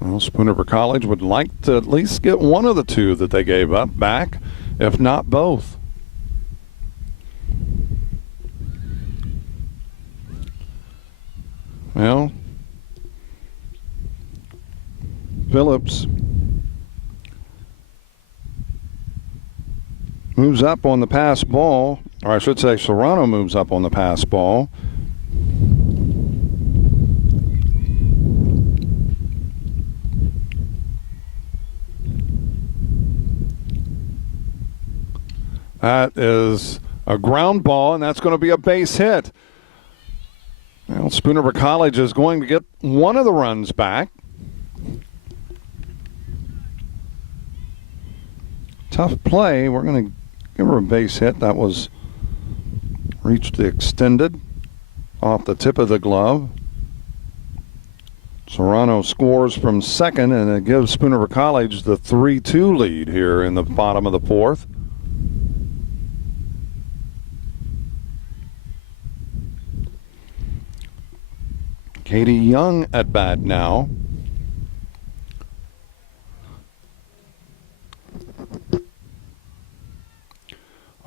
Well, Spooner College would like to at least get one of the two that they gave up back, if not both. Well, Phillips moves up on the pass ball, or I should say Serrano moves up on the pass ball. That is a ground ball, and that's going to be a base hit. Well, Spooner College is going to get one of the runs back. Tough play. We're going to give her a base hit. That was reached the extended off the tip of the glove. Serrano scores from second, and it gives Spooner College the 3-2 lead here in the bottom of the fourth. Katie Young at bat now.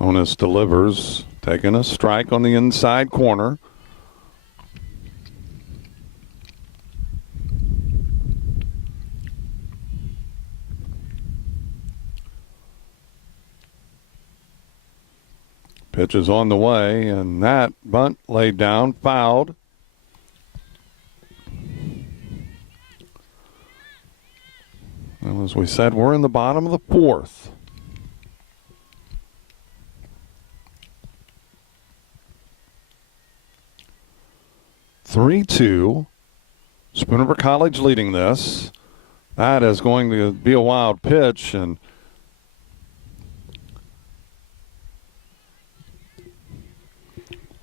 Onus delivers, taking a strike on the inside corner. Pitch is on the way, and that bunt laid down, fouled. Well, as we said, we're in the bottom of the fourth. (3-2). Spooner College leading this. That is going to be a wild pitch, and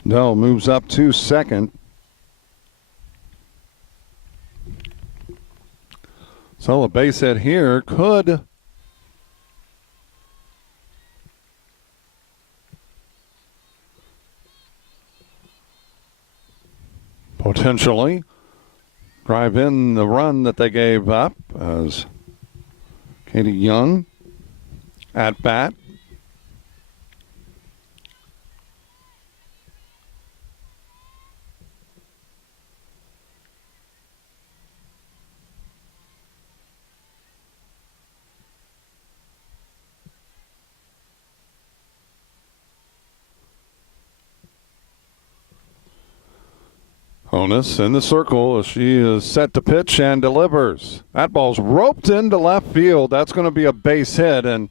Dell moves up to second. So a base hit here could potentially drive in the run that they gave up, as Katie Young at bat. Onus in the circle as she is set to pitch and delivers. That ball's roped into left field. That's going to be a base hit, and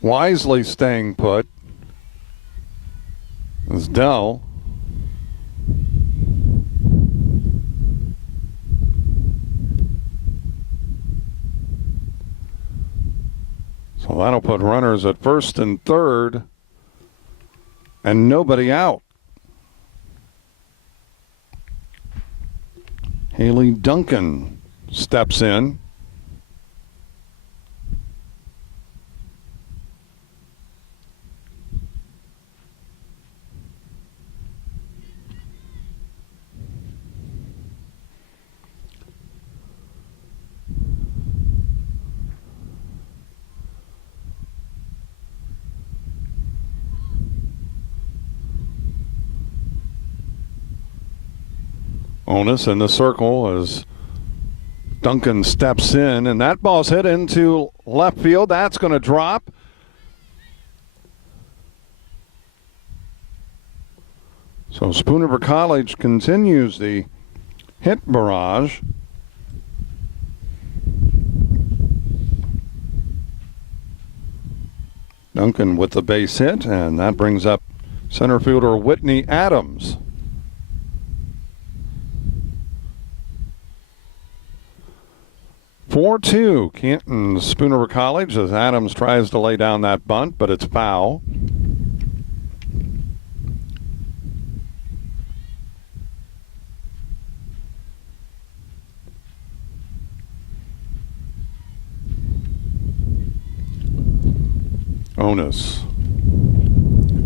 wisely staying put is Dell. So that'll put runners at first and third and nobody out. Haley Duncan steps in. Onus in the circle as Duncan steps in, and that ball's hit into left field. That's going to drop. So Spoon River College continues the hit barrage. Duncan with the base hit, and that brings up center fielder Whitney Adams. "4-2, Canton Spoon River College as Adams tries to lay down that bunt, but it's foul. Onus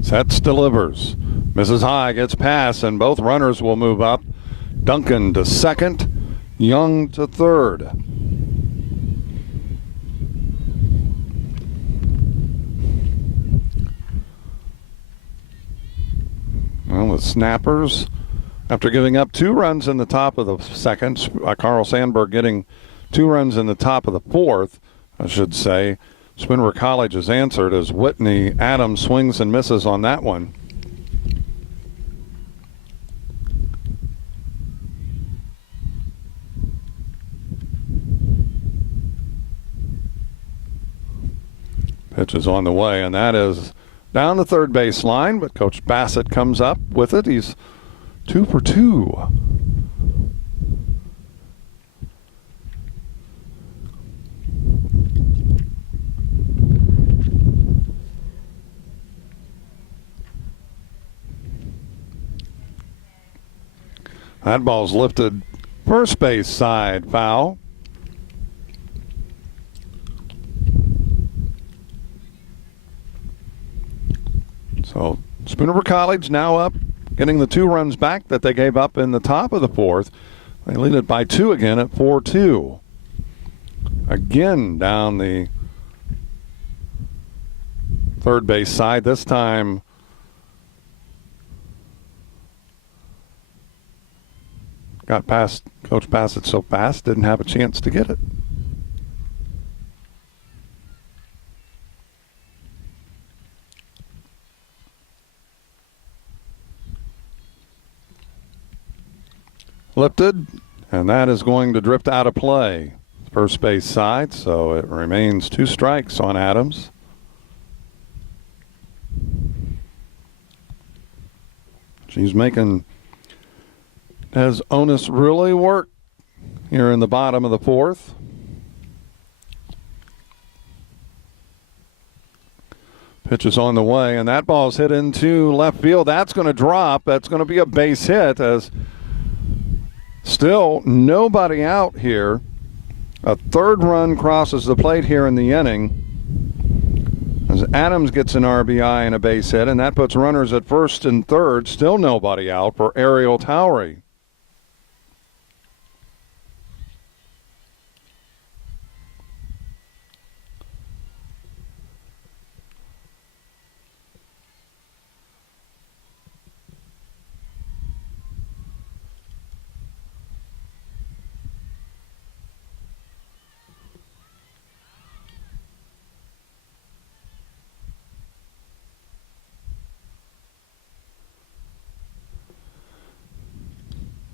sets, delivers, misses high, gets past, and both runners will move up. Duncan to second, Young to third. Well, the Snappers, after giving up 2 runs in the top of the second, Carl Sandburg getting 2 runs in the top of the fourth, I should say. Spoon River College has answered as Whitney Adams swings and misses on that one. Pitch is on the way, and that is down the third base line, but Coach Bassett comes up with it. He's 2 for 2. That ball's lifted first base side, foul. So Spoon River College now up, getting the 2 runs back that they gave up in the top of the fourth. They lead it by 2 again at 4-2. Again down the third base side. This time got past Coach Bassett so fast, didn't have a chance to get it. Lifted, and that is going to drift out of play. First base side, so it remains 2 strikes on Adams. She's making, has Onus really work here in the bottom of the fourth? Pitch is on the way, and that ball's hit into left field. That's going to drop. That's going to be a base hit as still nobody out here. A third run crosses the plate here in the inning as Adams gets an RBI and a base hit, and that puts runners at first and third. Still nobody out for Ariel Towery.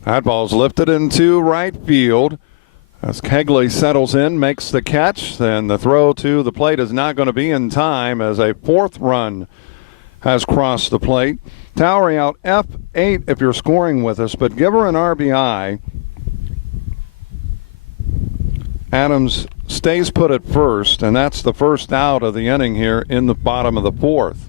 That ball's lifted into right field as Kegley settles in, makes the catch. Then the throw to the plate is not going to be in time as a 4th run has crossed the plate. Towery out F8 if you're scoring with us, but give her an RBI. Adams stays put at first, and that's the first out of the inning here in the bottom of the fourth.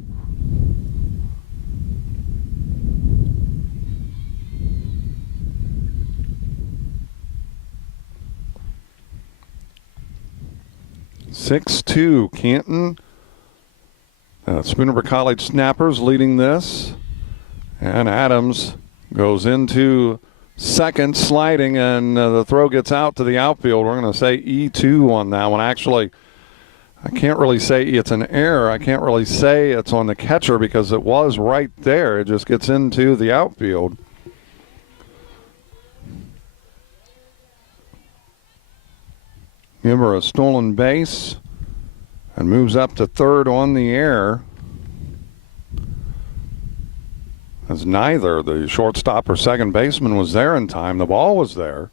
(6-2) Canton. Spoon River College Snappers leading this. And Adams goes into second, sliding, and the throw gets out to the outfield. We're going to say E2 on that one. Actually, I can't really say it's an error. I can't really say it's on the catcher because it was right there. It just gets into the outfield. Give her a stolen base and moves up to third on the air. As as neither the shortstop or second baseman was there in time. The ball was there.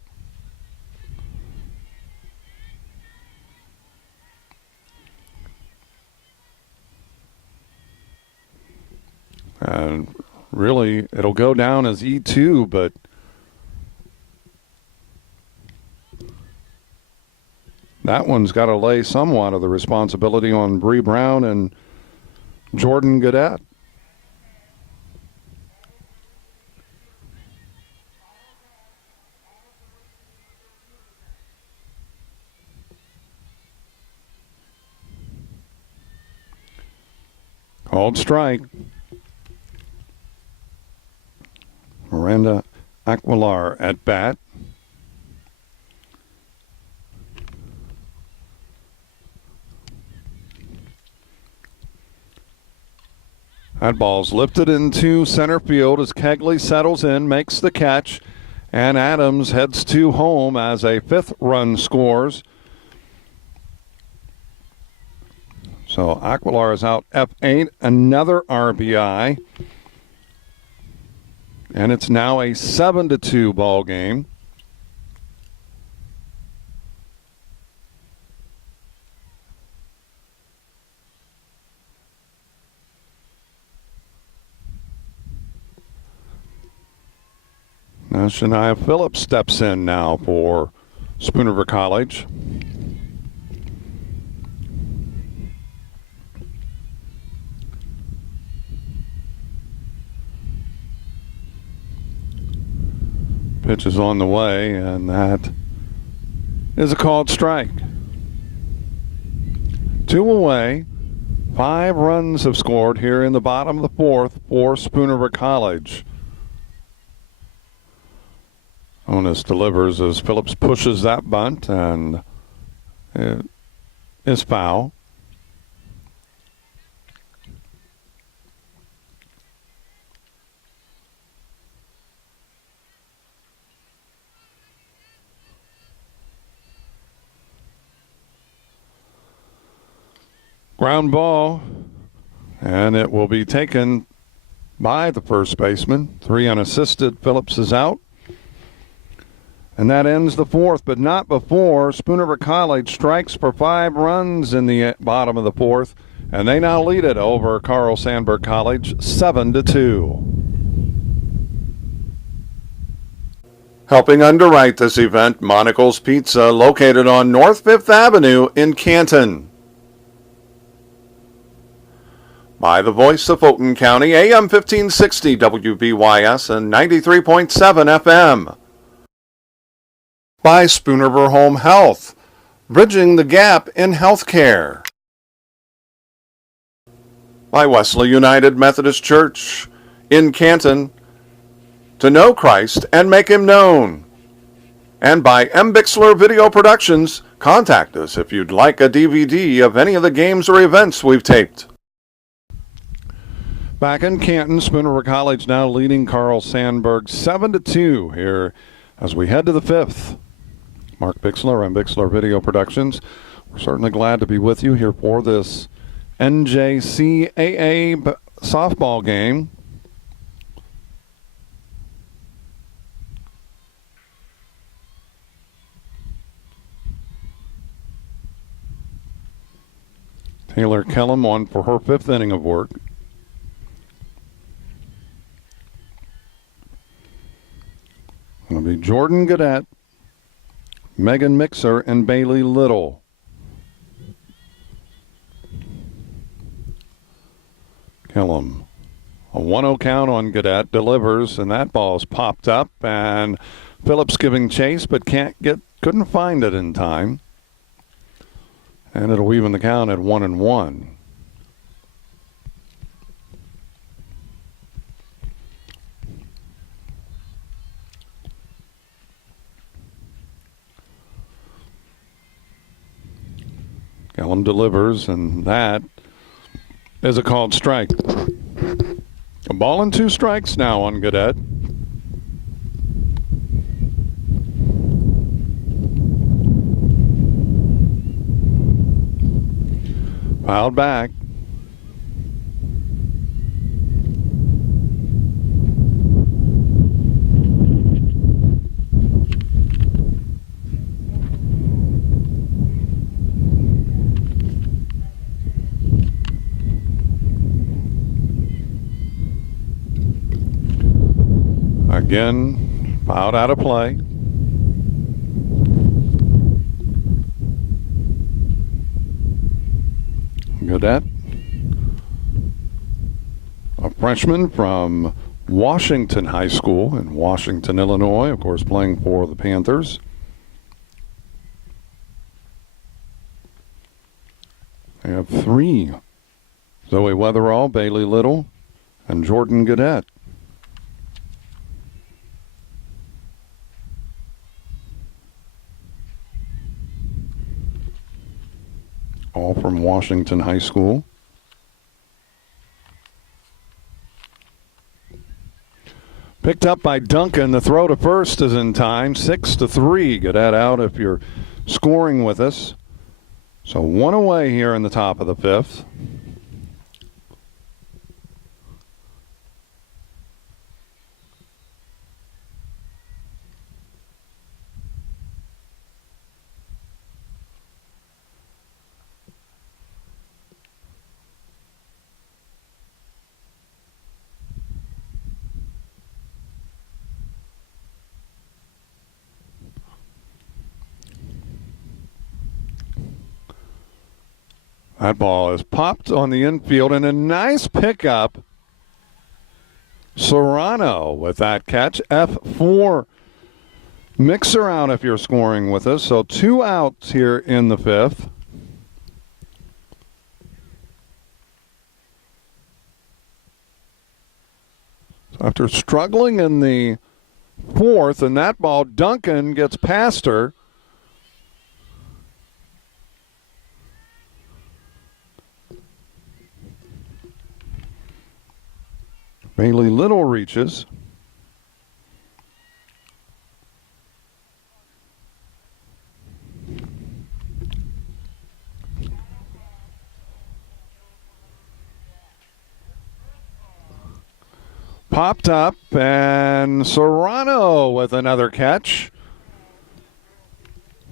And really, it'll go down as E2, but that one's got to lay somewhat of the responsibility on Bree Brown and Jordan Gaudette. Called strike. Miranda Aquilar at bat. That ball's lifted into center field as Kegley settles in, makes the catch, and Adams heads to home as a 5th run scores. So Aquilar is out F8, another RBI. And it's now a 7-2 ball game. Now Shania Phillips steps in now for Spoon River College. Pitch is on the way, and that is a called strike. 2 away. 5 runs have scored here in the bottom of the 4th for Spoon River College. Onus delivers as Phillips pushes that bunt, and it is foul. Ground ball, and it will be taken by the first baseman. 3 unassisted. Phillips is out. And that ends the 4th, but not before Spoon River College strikes for 5 runs in the bottom of the 4th, and they now lead it over Carl Sandburg College 7-2. Helping underwrite this event, Monocle's Pizza, located on North 5th Avenue in Canton. By the voice of Fulton County, AM 1560 WBYS and 93.7 FM. By Spoon River Home Health, bridging the gap in healthcare. By Wesley United Methodist Church in Canton, to know Christ and make him known. And by M. Bixler Video Productions, contact us if you'd like a DVD of any of the games or events we've taped. Back in Canton, Spoon River College now leading Carl Sandburg 7-2 here as we head to the 5th. Mark Bixler and Bixler Video Productions. We're certainly glad to be with you here for this NJCAA softball game. Taylor Kellum on for her 5th inning of work. It'll be Jordan Gaudette, Megan Mixer, and Bailey Little. Kellum, a 1-0 count on Gaudette, delivers, and that ball's popped up, and Phillips giving chase, but couldn't find it in time. And it'll even the count at 1-1. Kellum delivers, and that is a called strike. A ball and 2 strikes now on Gaudette. Fouled back. Again, fouled out of play. Godet, a freshman from Washington High School in Washington, Illinois, of course playing for the Panthers. They have three: Zoe Weatherall, Bailey Little, and Jordan Godet. All from Washington High School. Picked up by Duncan. The throw to first is in time. 6-3. Get that out if you're scoring with us. So one away here in the top of the fifth. That ball is popped on the infield, and a nice pickup. Serrano with that catch. F4. Mixer out if you're scoring with us. So 2 outs here in the fifth. So after struggling in the fourth, and that ball, Duncan gets past her. Bailey Little reaches. Popped up, and Serrano with another catch.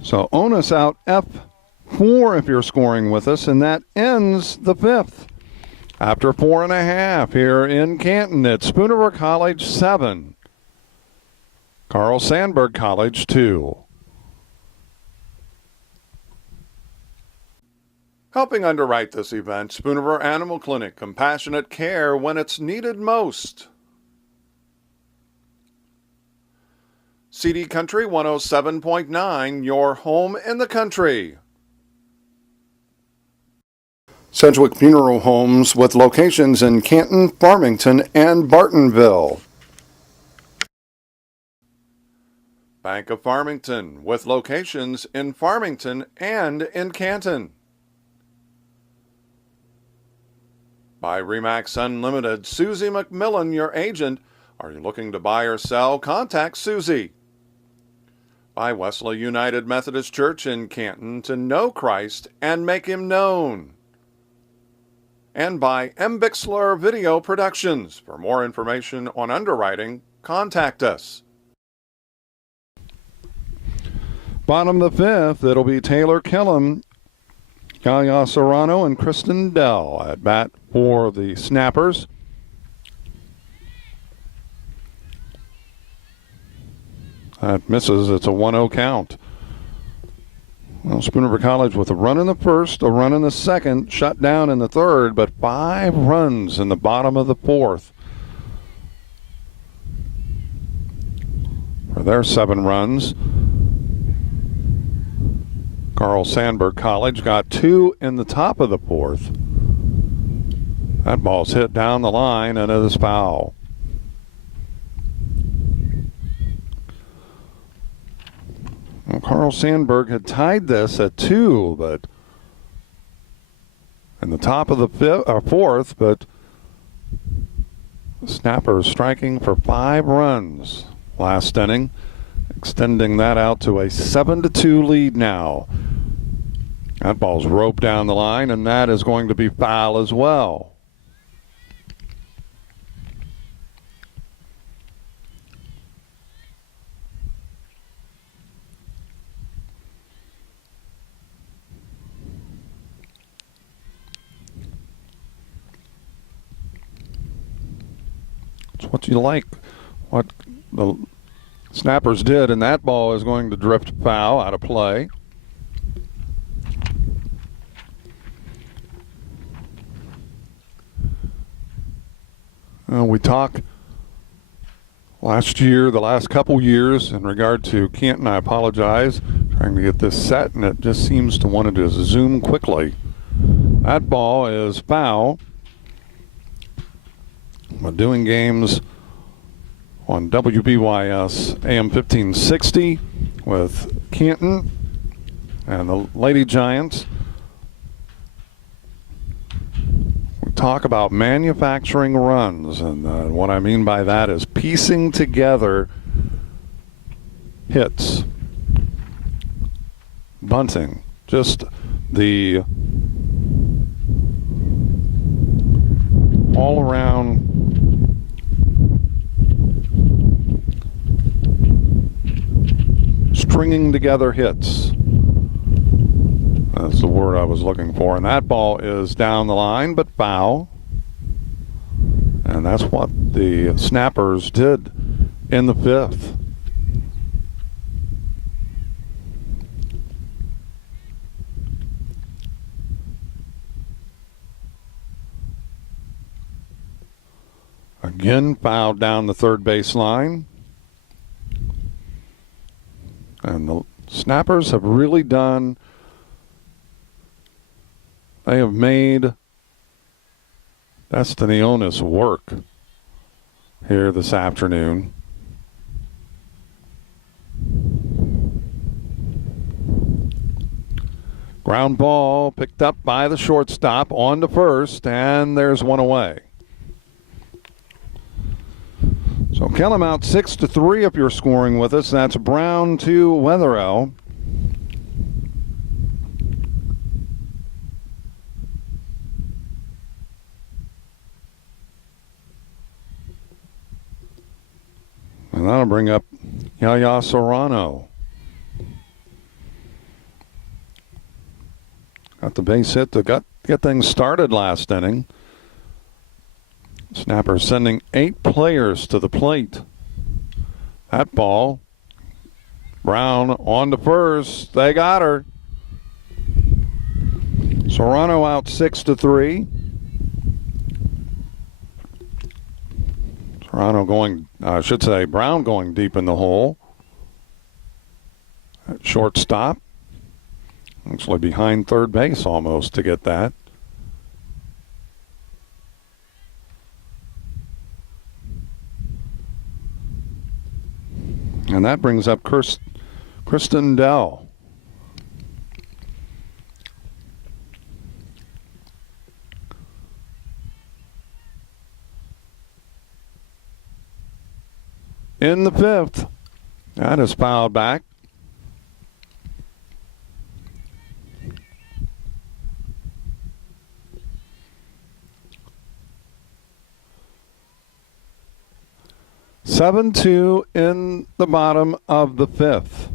So onus out F4 if you're scoring with us, and that ends the fifth. After 4.5 here in Canton at Spooner College 7, Carl Sandburg College 2. Helping underwrite this event, Spooner Animal Clinic, compassionate care when it's needed most. CD Country 107.9, your home in the country. Sedgwick Funeral Homes with locations in Canton, Farmington, and Bartonville. Bank of Farmington with locations in Farmington and in Canton. By Remax Unlimited, Susie McMillan, your agent. Are you looking to buy or sell? Contact Susie. By Wesley United Methodist Church in Canton, to know Christ and make him known. And by Bixler Video Productions. For more information on underwriting, contact us. Bottom of the fifth, it'll be Taylor Killam, Yaya Serrano, and Kristen Dell at bat for the Snappers. That misses. It's a 1-0 count. Well, Spooner College with a run in the first, a run in the second, shut down in the third, but 5 runs in the bottom of the fourth. For their 7 runs, Carl Sandburg College got 2 in the top of the fourth. That ball's hit down the line and it is foul. Well, Carl Sandburg had tied this at 2, but in the top of the fourth, but the Snappers striking for 5 runs last inning, extending that out to a 7-2 lead now. That ball's roped down the line, and that is going to be foul as well. It's what you like. What the Snappers did, and that ball is going to drift foul out of play. We talked last year, the last couple years, in regard to Canton. I apologize, trying to get this set, and it just seems to want to zoom quickly. That ball is foul. We're doing games on WBYS AM 1560 with Canton and the Lady Giants. We talk about manufacturing runs, and what I mean by that is piecing together hits, bunting, just the all-around stringing together hits. That's the word I was looking for. And that ball is down the line, but foul. And that's what the Snappers did in the fifth. Again, fouled down the third base line. And the Snappers have really done, they have made Destiny Onus work here this afternoon. Ground ball picked up by the shortstop on to first, and there's one away. So Kellam out 6-3 if you're scoring with us. That's Brown to Wetherill. And that'll bring up Yaya Serrano. Got the base hit to get things started last inning. Snappers sending 8 players to the plate. That ball, Brown on to first. They got her. Serrano out 6-3. Serrano going, Brown going deep in the hole. At shortstop. Actually behind third base almost to get that. And that brings up Kristen Dell. In the fifth. That is fouled back. Seven-2 in the bottom of the fifth.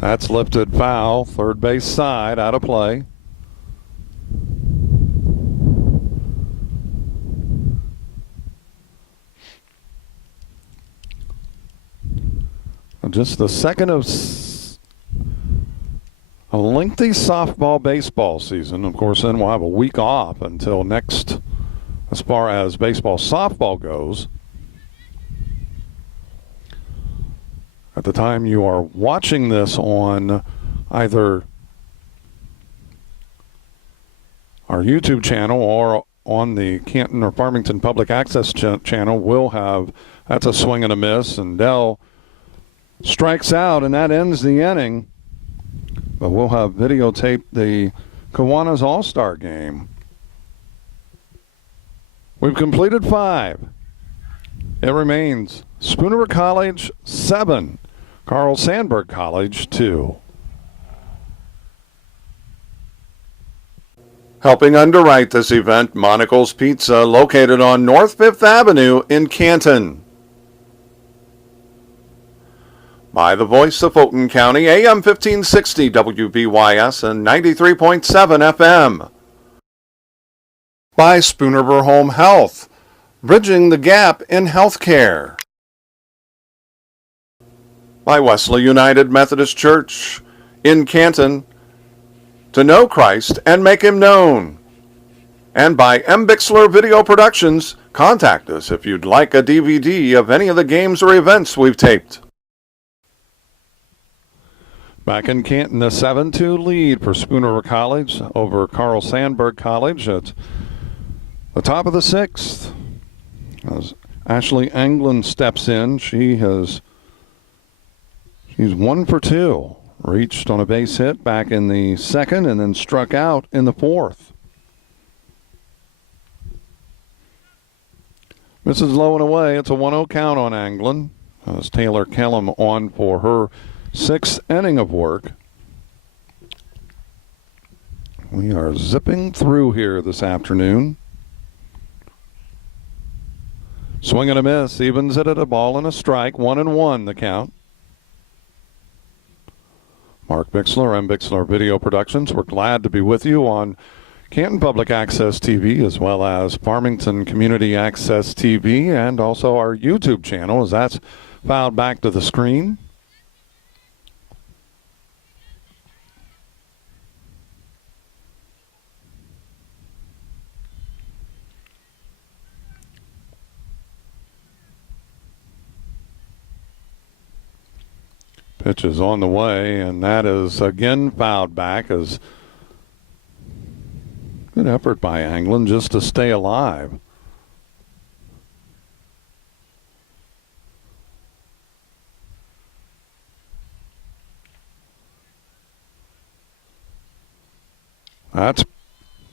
That's lifted foul, third base side, out of play. Just the second of a lengthy softball-baseball season. Of course, then we'll have a week off until next, as far as baseball softball goes. At the time you are watching this on either our YouTube channel or on the Canton or Farmington Public Access channel, we'll have, that's a swing and a miss, and Dell strikes out, and that ends the inning. But we'll have videotaped the Kiwanis All-Star game. We've completed 5. It remains Spooner College 7, Carl Sandburg College 2. Helping underwrite this event, Monocle's Pizza, located on North 5th Avenue in Canton. By the voice of Fulton County, AM 1560 WBYS and 93.7 FM. By Spoonerver Home Health, Bridging the Gap in Healthcare by Wesley United Methodist Church in Canton, to know Christ and make him known. And by Bixler Video Productions. Contact us if you'd like a DVD of any of the games or events we've taped. Back in Canton, a 7-2 lead for Spooner College over Carl Sandburg College at the top of the 6th. As Ashley Anglin steps in, she's 1 for 2. Reached on a base hit back in the 2nd and then struck out in the 4th. Misses low and away. It's a 1-0 count on Anglin. As Taylor Kellum on for her 6th inning of work. We are zipping through here this afternoon. Swing and a miss. Evens it at a ball and a strike. 1-1 the count. Mark Bixler and Bixler Video Productions. We're glad to be with you on Canton Public Access TV, as well as Farmington Community Access TV, and also our YouTube channel, as that's filed back to the screen. Pitch is on the way, and that is again fouled back. As good effort by Anglin just to stay alive. That's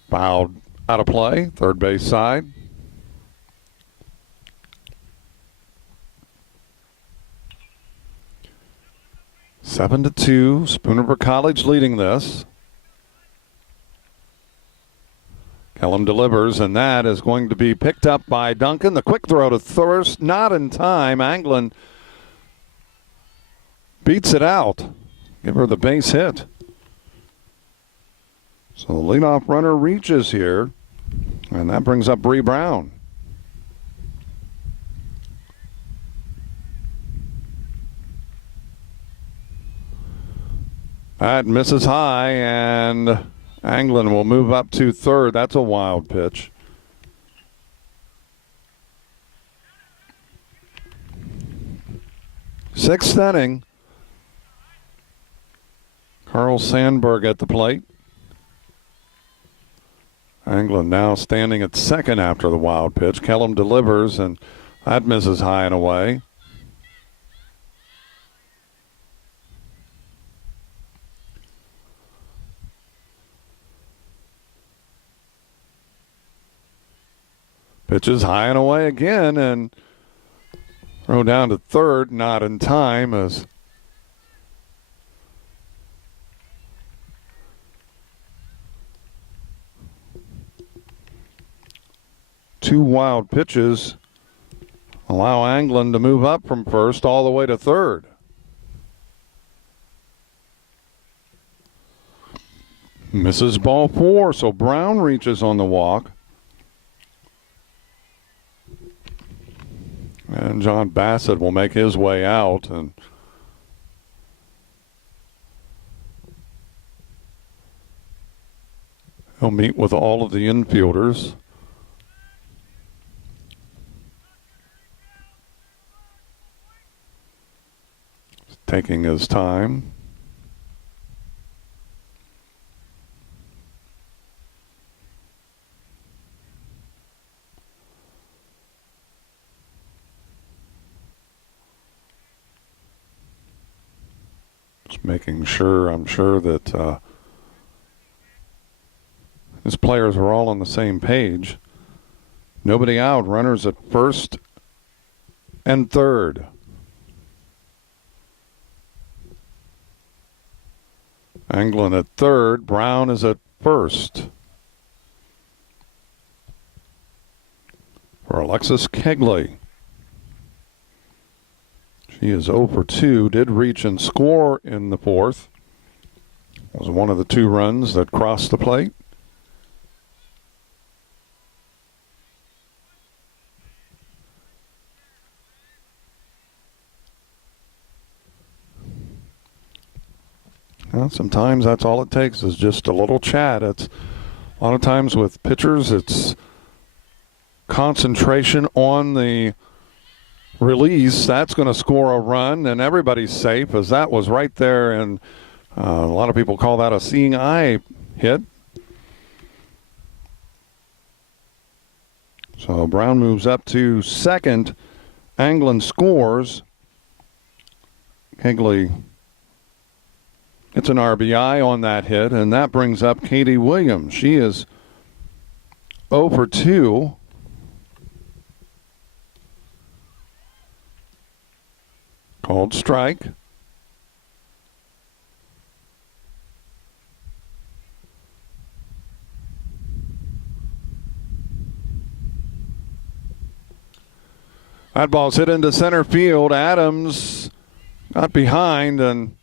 fouled out of play, third base side. Seven to 2, Spooner College leading this. Kellum delivers, and that is going to be picked up by Duncan. The quick throw to first, not in time. Anglin beats it out. Give her the base hit. So the leadoff runner reaches here, and that brings up Bree Brown. That misses high, and Anglin will move up to third. That's a wild pitch. Sixth inning. Carl Sandburg at the plate. Anglin now standing at second after the wild pitch. Kellum delivers, and that misses high and away. Pitches high and away again, and throw down to third, not in time, as two wild pitches allow Anglin to move up from first all the way to third. Misses ball 4, so Brown reaches on the walk. And John Bassett will make his way out, and he'll meet with all of the infielders. Taking his time. Just making sure, I'm sure that his players are all on the same page. Nobody out, runners at first and third. Anglin at third, Brown is at first. For Alexis Kegley. She is 0 for 2, did reach and score in the fourth. Was one of the 2 runs that crossed the plate. Well, sometimes that's all it takes is just a little chat. It's a lot of times with pitchers, it's concentration on the release. That's going to score a run, and everybody's safe, as that was right there. And a lot of people call that a seeing eye hit. So Brown moves up to second. Anglin scores. Kegley gets an RBI on that hit, and that brings up Katie Williams. She is 0 for 2. Called strike. That ball's hit into center field. Adams got behind and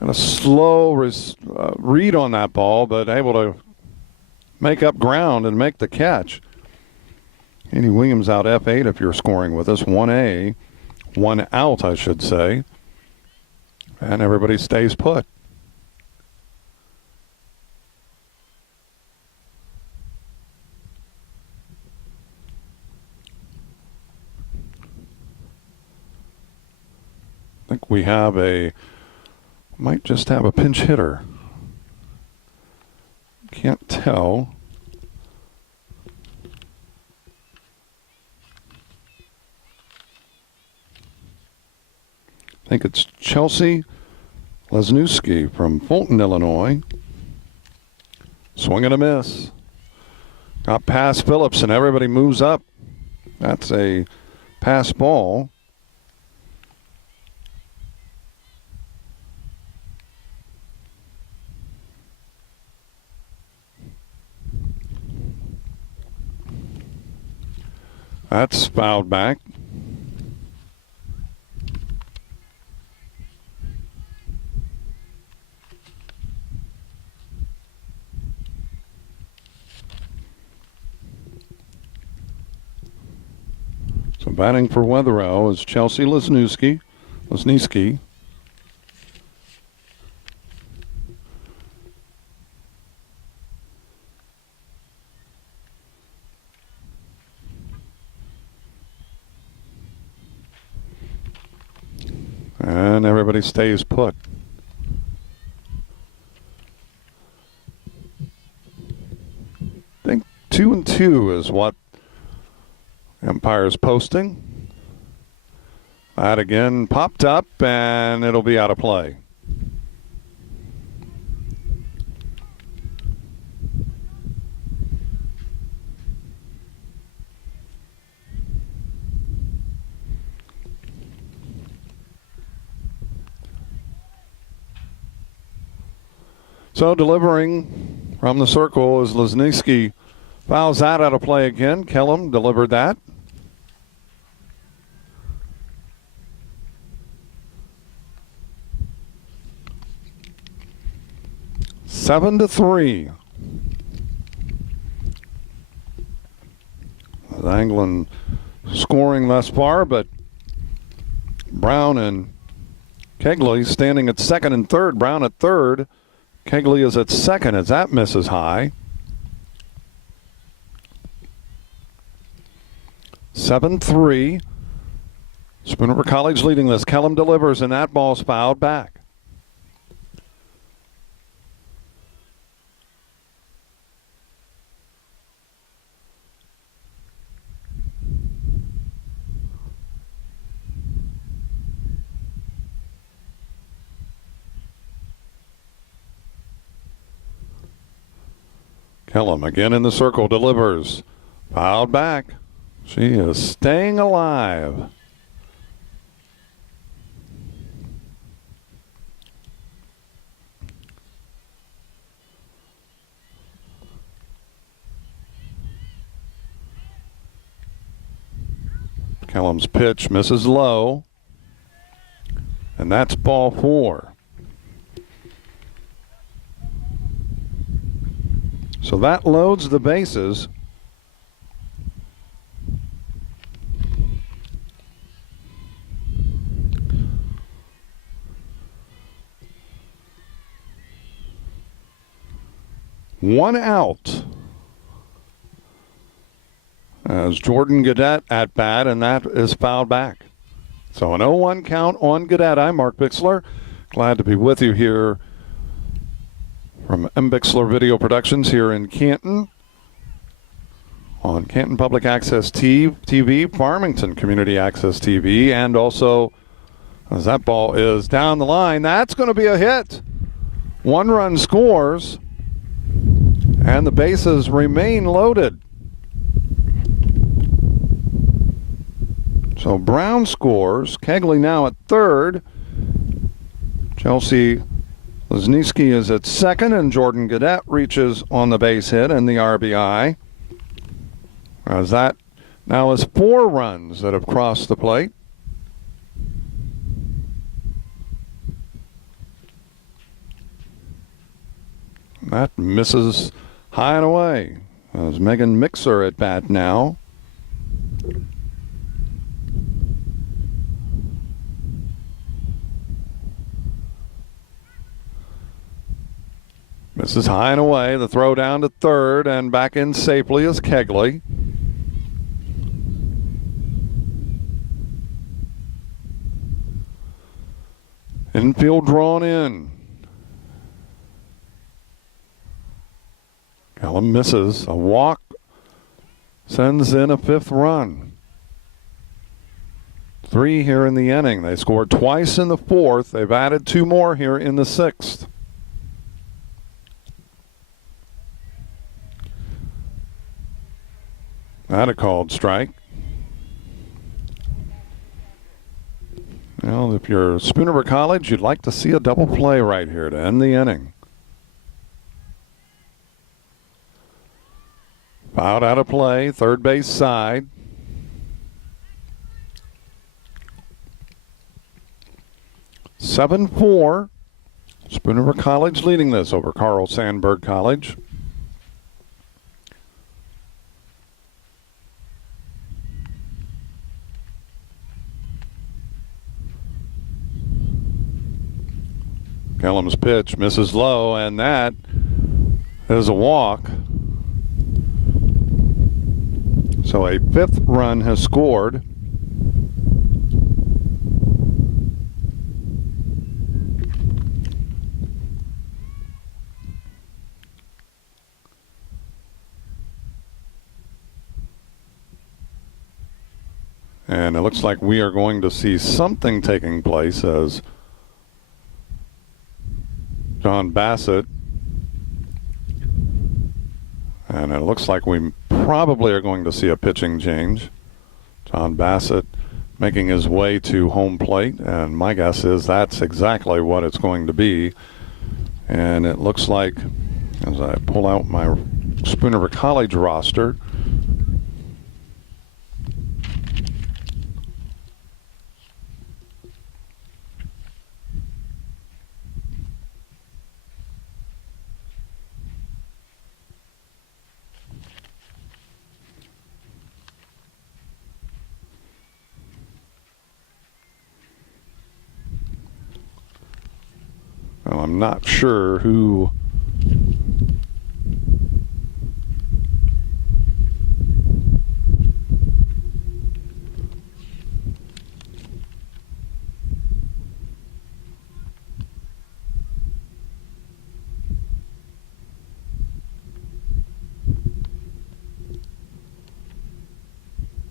got a slow read on that ball, but able to make up ground and make the catch. Katie Williams out F8 if you're scoring with us. 1A. 1 out, I should say. And everybody stays put. I think we have might just have a pinch hitter. Can't tell. I think it's Chelsea Lesniewski from Fulton, Illinois. Swing and a miss. Got past Phillips, and everybody moves up. That's a pass ball. That's fouled back. So batting for Wetherow is Chelsea Lesniewski. And everybody stays put. I think 2-2 is what Empire's posting. That again popped up, and it'll be out of play. So delivering from the circle is Lesniewski. Fouls that out of play again. Kellum delivered that. Seven to 3. Anglin scoring thus far, but Brown and Kegley standing at second and third. Brown at third. Kegley is at second as that misses high. 7-3. Spoon River College leading this. Kellum delivers, and that ball's fouled back. Kellum again in the circle, delivers. Fouled back. She is staying alive. Kellum's pitch misses low. And that's ball 4. So that loads the bases. One out as Jordan Gaudette at bat, and that is fouled back. So an 0-1 count on Gaudette. I'm Mark Bixler. Glad to be with you here from M. Bixler Video Productions here in Canton on Canton Public Access TV, Farmington Community Access TV, and also as that ball is down the line, that's going to be a hit. One run scores, and the bases remain loaded. So Brown scores. Kegley now at third. Chelsea Lesniewski is at second, and Jordan Gaudette reaches on the base hit and the RBI. As that now is 4 runs that have crossed the plate. That misses high and away. As Megan Mixer at bat now. Misses high and away. The throw down to third, and back in safely is Kegley. Infield drawn in. Kellum misses. A walk sends in a 5th run. 3 here in the inning. They scored twice in the 4th. They've added 2 more here in the 6th. That a called strike. Well, if you're Spoon River College, you'd like to see a double play right here to end the inning. Fouled out of play, third base side. (7-4). Spoon River College leading this over Carl Sandburg College. Kellum's pitch misses low, and that is a walk. So a 5th run has scored. And it looks like we are going to see something taking place as John Bassett, and it looks like we probably are going to see a pitching change. John Bassett making his way to home plate, and my guess is that's exactly what it's going to be. And it looks like, as I pull out my Spoon River College roster, well, I'm not sure who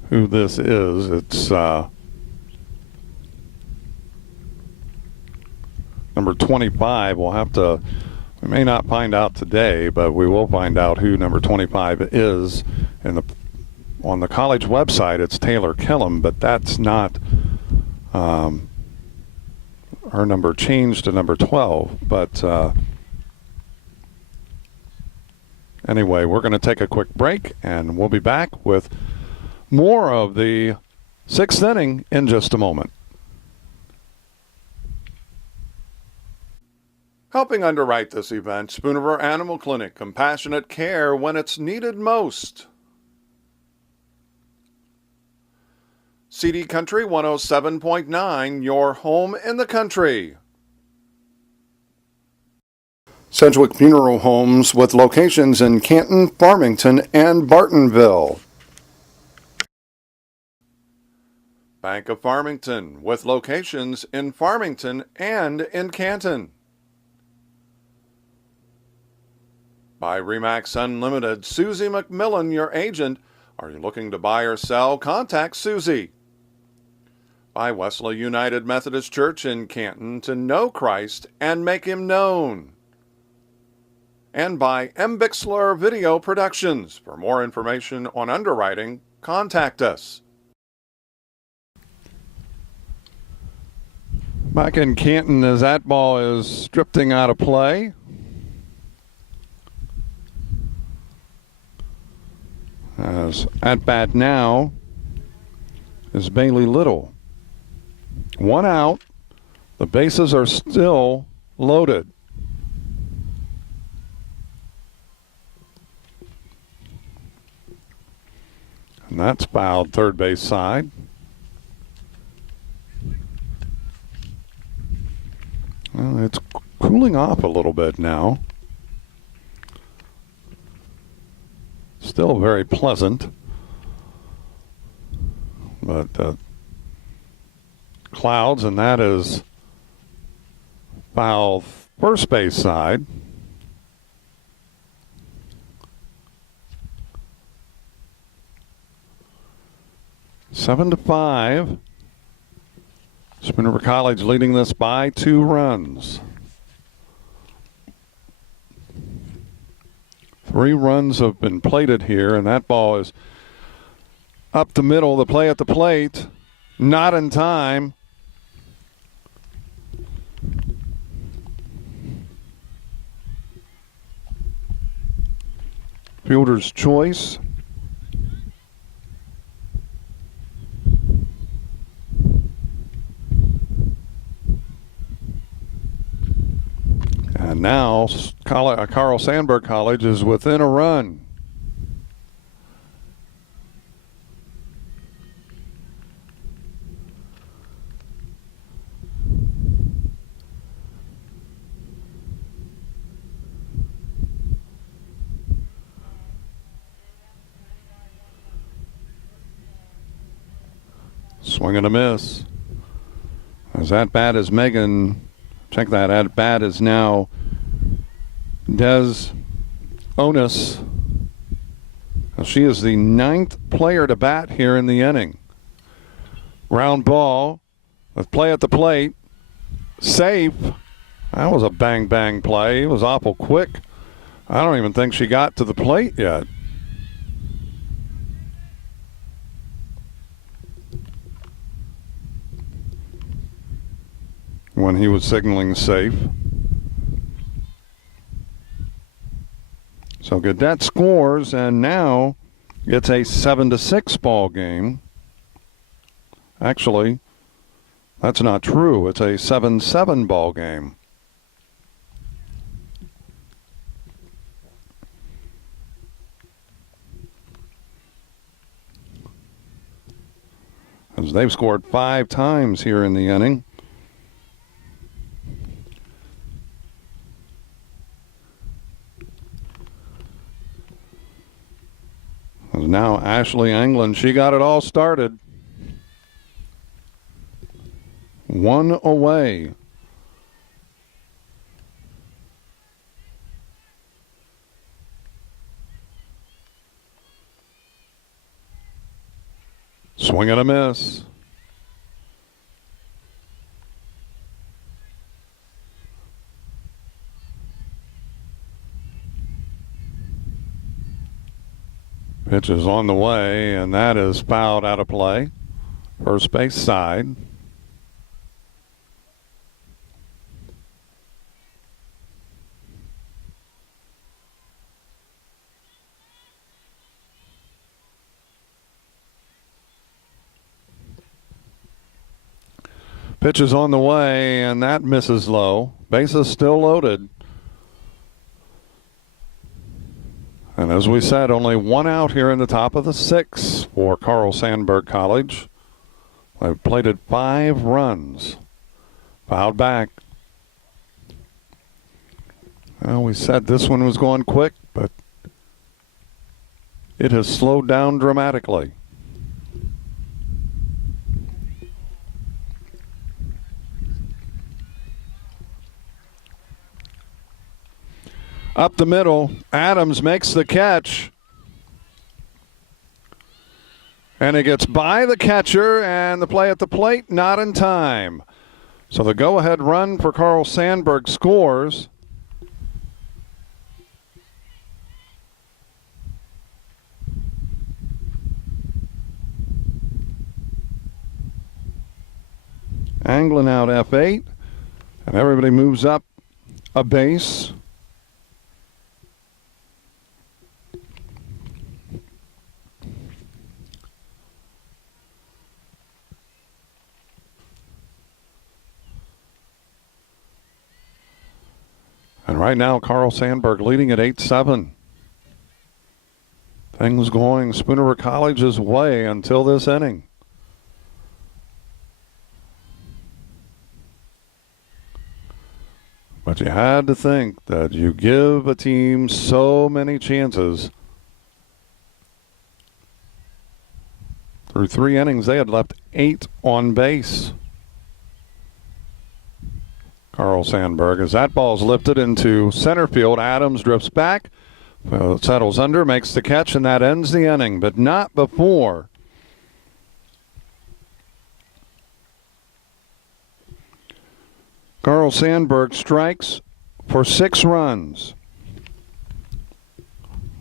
this is. It's number 25. We may not find out today, but we will find out who number 25 is. On the college website, it's Taylor Kellum, but that's not her number changed to number 12. But anyway, we're going to take a quick break, and we'll be back with more of the 6th inning in just a moment. Helping underwrite this event, Spoon River Animal Clinic, compassionate care when it's needed most. CD Country 107.9, your home in the country. Sedgwick Funeral Homes with locations in Canton, Farmington, and Bartonville. Bank of Farmington with locations in Farmington and in Canton. By Remax Unlimited, Susie McMillan, your agent. Are you looking to buy or sell? Contact Susie. By Wesley United Methodist Church in Canton, to know Christ and make him known. And by Bixler Video Productions. For more information on underwriting, contact us. Back in Canton as that ball is drifting out of play. As at bat now is Bailey Little. 1 out. The bases are still loaded. And that's fouled third base side. Well, it's cooling off a little bit now. Still very pleasant. But clouds, and that is foul first base side. Seven to 5. Spooner College leading this by 2 runs. 3 runs have been plated here, and that ball is up the middle. The play at the plate, not in time. Fielder's choice. And now Carl Sandburg College is within a run. Swing and a miss. As that bat is Megan. Check that. At bat is now Des Onus. She is the 9th player to bat here in the inning. Ground ball with play at the plate. Safe. That was a bang play. It was awful quick. I don't even think she got to the plate yet. When he was signaling safe. So Gaudet scores, and now it's a 7-6 ball game. Actually, that's not true. It's a 7-7 ball game. As they've scored 5 times here in the inning. Now Ashley Anglin, she got it all started. 1 away. Swing and a miss. Pitch is on the way, and that is fouled out of play. First base side. Pitch is on the way, and that misses low. Base is still loaded. And as we said, only 1 out here in the top of the 6th for Carl Sandburg College. They've plated 5 runs. Fouled back. Well, we said this one was going quick, but it has slowed down dramatically. Up the middle, Adams makes the catch. And it gets by the catcher, and the play at the plate not in time. So the go-ahead run for Carl Sandburg scores. Anglin out F8, and everybody moves up a base. And right now, Carl Sandburg leading at 8-7. Things going Spooner College's way until this inning. But you had to think that you give a team so many chances. Through 3 innings, they had left 8 on base. Carl Sandburg, as that ball's lifted into center field, Adams drifts back, settles under, makes the catch, and that ends the inning, but not before Carl Sandburg strikes for 6 runs.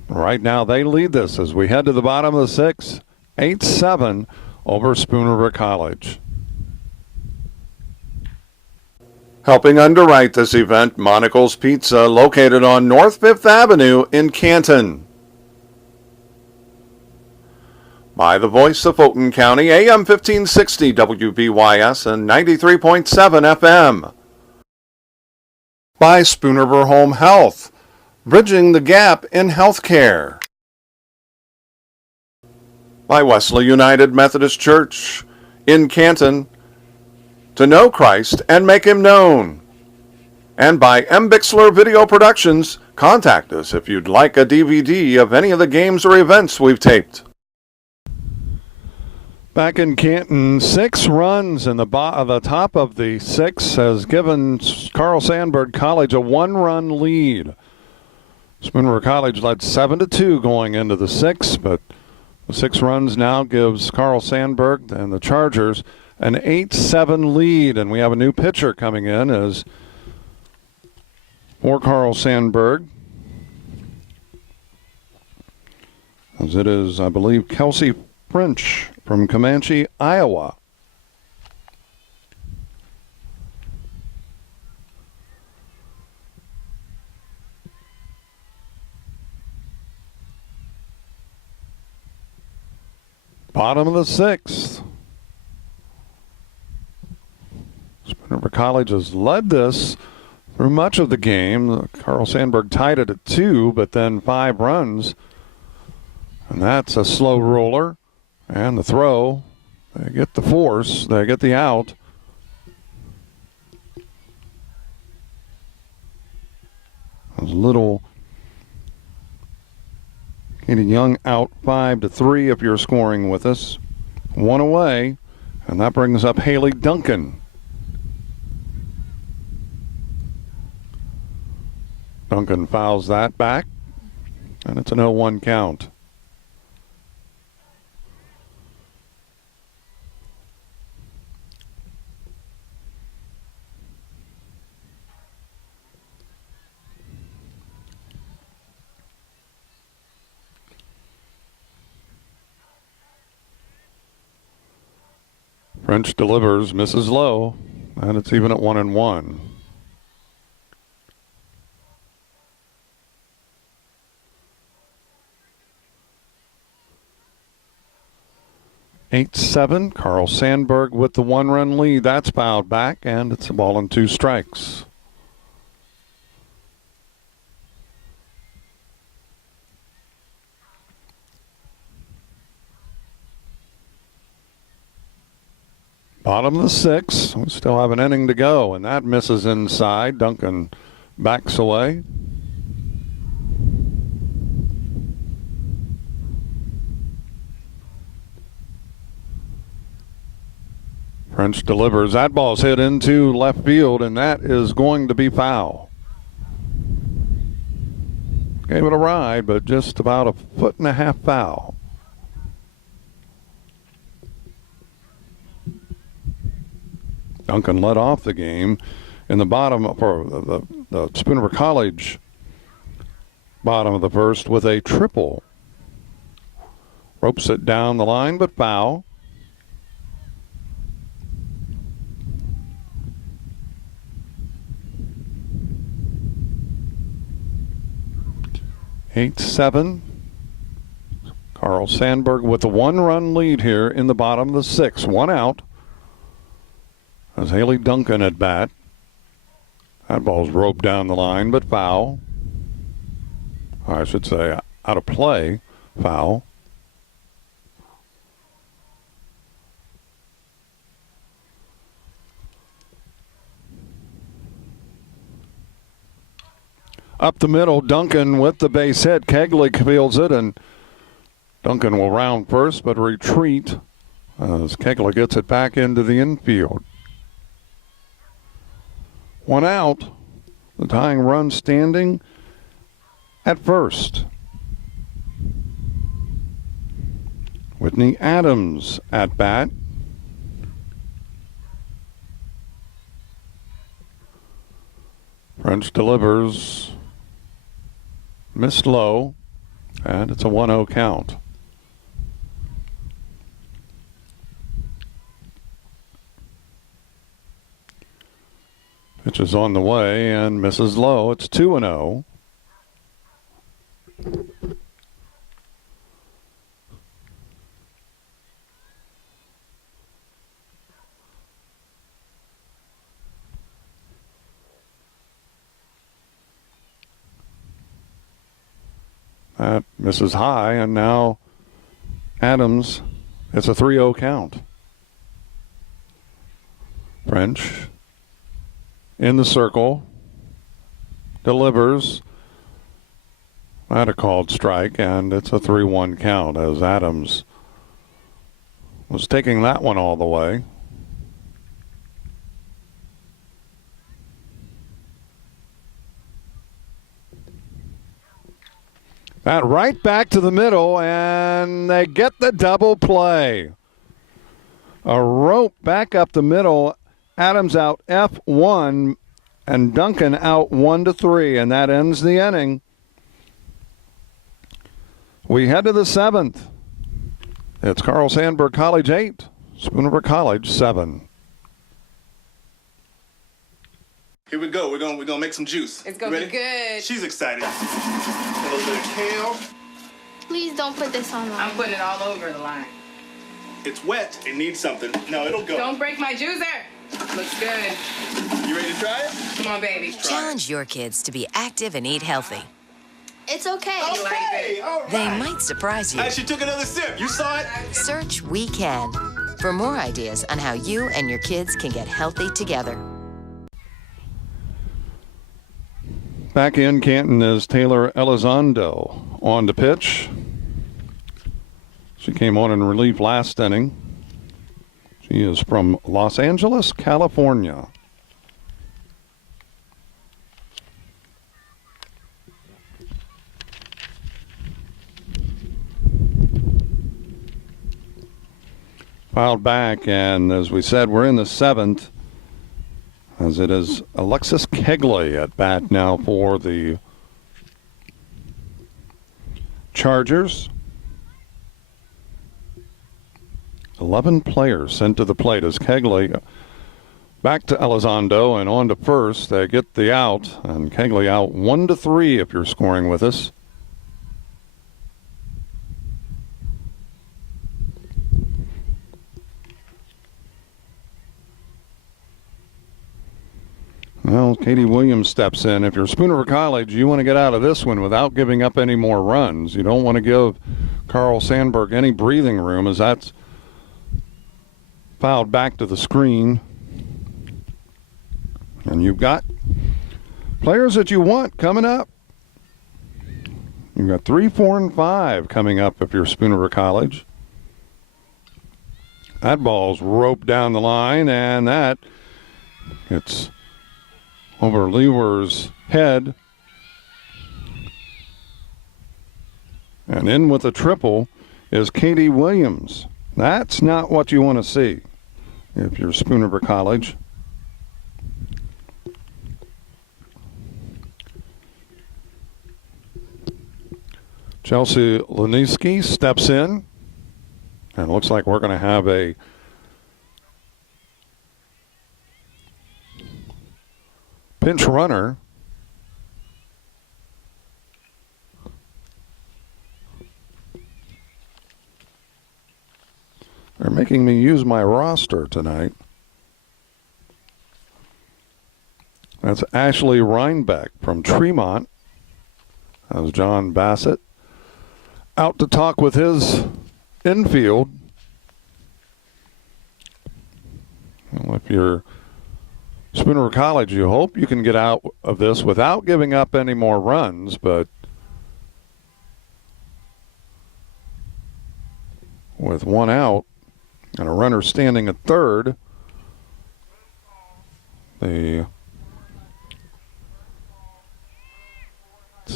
Right now they lead this as we head to the bottom of the 6th, 8-7 over Spooner College. Helping underwrite this event, Monocle's Pizza, located on North 5th Avenue in Canton. By the voice of Fulton County, AM 1560 WBYS and 93.7 FM. By Spooner Home Health, bridging the gap in healthcare. By Wesley United Methodist Church in Canton, to know Christ and make him known. And by M. Bixler Video Productions, contact us if you'd like a DVD of any of the games or events we've taped. Back in Canton, 6 runs in the top of the 6 has given Carl Sandburg College a 1-run lead. Spooner College led 7-2 going into the 6th, but the 6 runs now gives Carl Sandburg and the Chargers an 8-7 lead, and we have a new pitcher coming in as for Carl Sandburg. As it is, I believe, Kelsey French from Comanche, Iowa. Bottom of the 6th. Spooner College has led this through much of the game. Carl Sandburg tied it at 2, but then 5 runs. And that's a slow roller. And the throw, they get the force, they get the out. It was a little Katie Young out 5-3 if you're scoring with us. 1 away, and that brings up Haley Duncan. Duncan fouls that back, and it's an 0-1 count. French delivers, misses low, and it's even at 1-1. Eight, 7. Carl Sandburg with the 1-run lead. That's fouled back, and it's a ball and 2 strikes. Bottom of the 6th. We still have an inning to go, and that misses inside. Duncan backs away. French delivers. That ball's hit into left field, and that is going to be foul. Gave it a ride, but just about a 1.5 foot foul. Duncan led off the game in the bottom for the Spooner College bottom of the first with a triple. Ropes it down the line, but foul. Eight, 7. Carl Sandburg with a 1-run lead here in the bottom of the 6th. 1 out. As Haley Duncan at bat. That ball's roped down the line, but foul. Or I should say out of play, foul. Up the middle, Duncan with the base hit. Kegley fields it, and Duncan will round first, but retreat as Kegley gets it back into the infield. 1 out. The tying run standing at first. Whitney Adams at bat. French delivers. Missed low, and it's a 1-0 count. Pitch is on the way and misses low. It's 2-0. That misses high, and now Adams, it's a 3-0 count. French in the circle, delivers. That a called strike, and it's a 3-1 count as Adams was taking that one all the way. That right back to the middle, and they get the double play. A rope back up the middle. Adams out F1, and Duncan out 1-3, and that ends the inning. We head to the 7th. It's Carl Sandburg College 8, Spooner College 7. Here we go. We're gonna make some juice. It's gonna be good. She's excited. A little bit of kale. Please don't put this on. I'm putting it all over the line. It's wet. It needs something. No, it'll go. Don't break my juicer. Looks good. You ready to try it? Come on, baby. Challenge your kids to be active and eat healthy. It's okay. Okay. All right. They might surprise you. Hey, she took another sip. You saw it? Search We Can for more ideas on how you and your kids can get healthy together. Back in Canton is Taylor Elizondo on to pitch. She came on in relief last inning. She is from Los Angeles, California. Filed back, and as we said, we're in the 7th. As it is Alexis Kegley at bat now for the Chargers. 11 players sent to the plate as Kegley back to Elizondo and on to first. They get the out, and Kegley out 1-3 if you're scoring with us. Well, Katie Williams steps in. If you're Spooner College, you want to get out of this one without giving up any more runs. You don't want to give Carl Sandburg any breathing room, as that's fouled back to the screen. And you've got players that you want coming up. You've got 3, 4, and 5 coming up if you're Spooner College. That ball's roped down the line, and that it's over Lewer's head. And in with a triple is Katie Williams. That's not what you want to see if you're Spooner College. Chelsea Leniski steps in, and it looks like we're going to have a pinch runner. They're making me use my roster tonight. That's Ashley Reinbeck from Tremont. That was John Bassett out to talk with his infield. Well, if you're Spooner College, you hope you can get out of this without giving up any more runs, but with one out and a runner standing at third, it's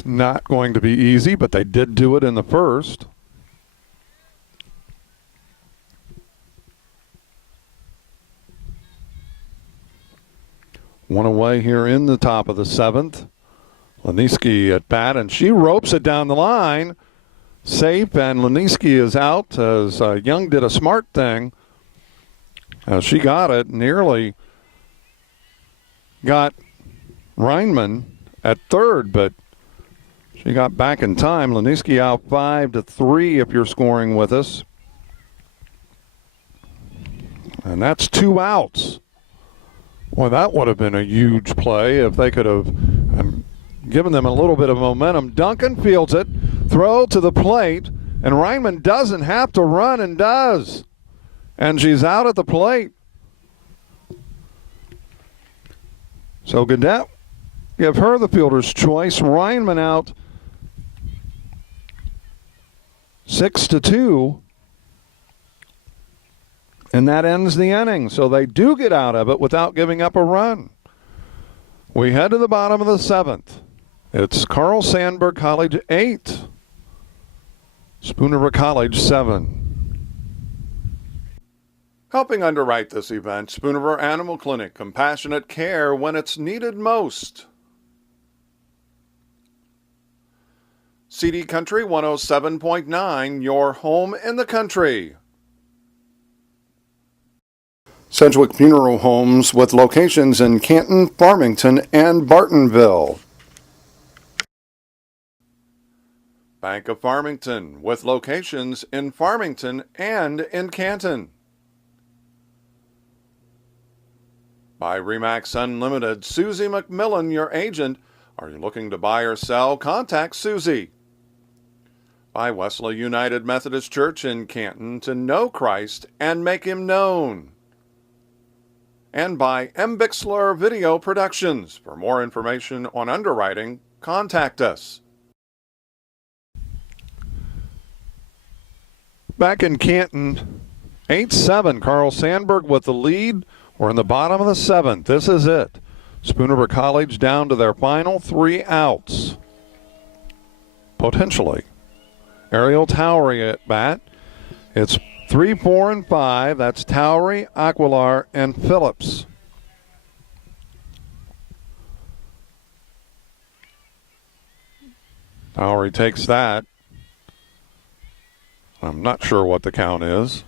not going to be easy, but they did do it in the first. One away here in the top of the seventh. Leniski at bat, and she ropes it down the line. Safe, and Leniski is out as Young did a smart thing. She got it, nearly got Reinman at third, but she got back in time. Leniski out 5-3 if you're scoring with us. And that's 2 outs. Well, that would have been a huge play if they could have given them a little bit of momentum. Duncan fields it, throw to the plate, and Reinman doesn't have to run and does. And she's out at the plate. So Gaudette, give her the fielder's choice. Reinman out 6-2. And that ends the inning. So they do get out of it without giving up a run. We head to the bottom of the seventh. It's Carl Sandburg College 8. Spooner College 7. Helping underwrite this event, Spooner Animal Clinic, compassionate care when it's needed most. CD Country 107.9, your home in the country. Sedgwick Funeral Homes with locations in Canton, Farmington, and Bartonville. Bank of Farmington with locations in Farmington and in Canton. By Remax Unlimited, Susie McMillan, your agent. Are you looking to buy or sell? Contact Susie. By Wesley United Methodist Church in Canton, to know Christ and make Him known. And by Bixler Video Productions. For more information on underwriting, contact us. Back in Canton, 8-7. Carl Sandburg with the lead. We're in the bottom of the seventh. This is it. Spooner College down to their final 3 outs. Potentially. Ariel Towery at bat. It's 3, 4, and 5. That's Towery, Aquilar, and Phillips. Towery takes that. I'm not sure what the count is.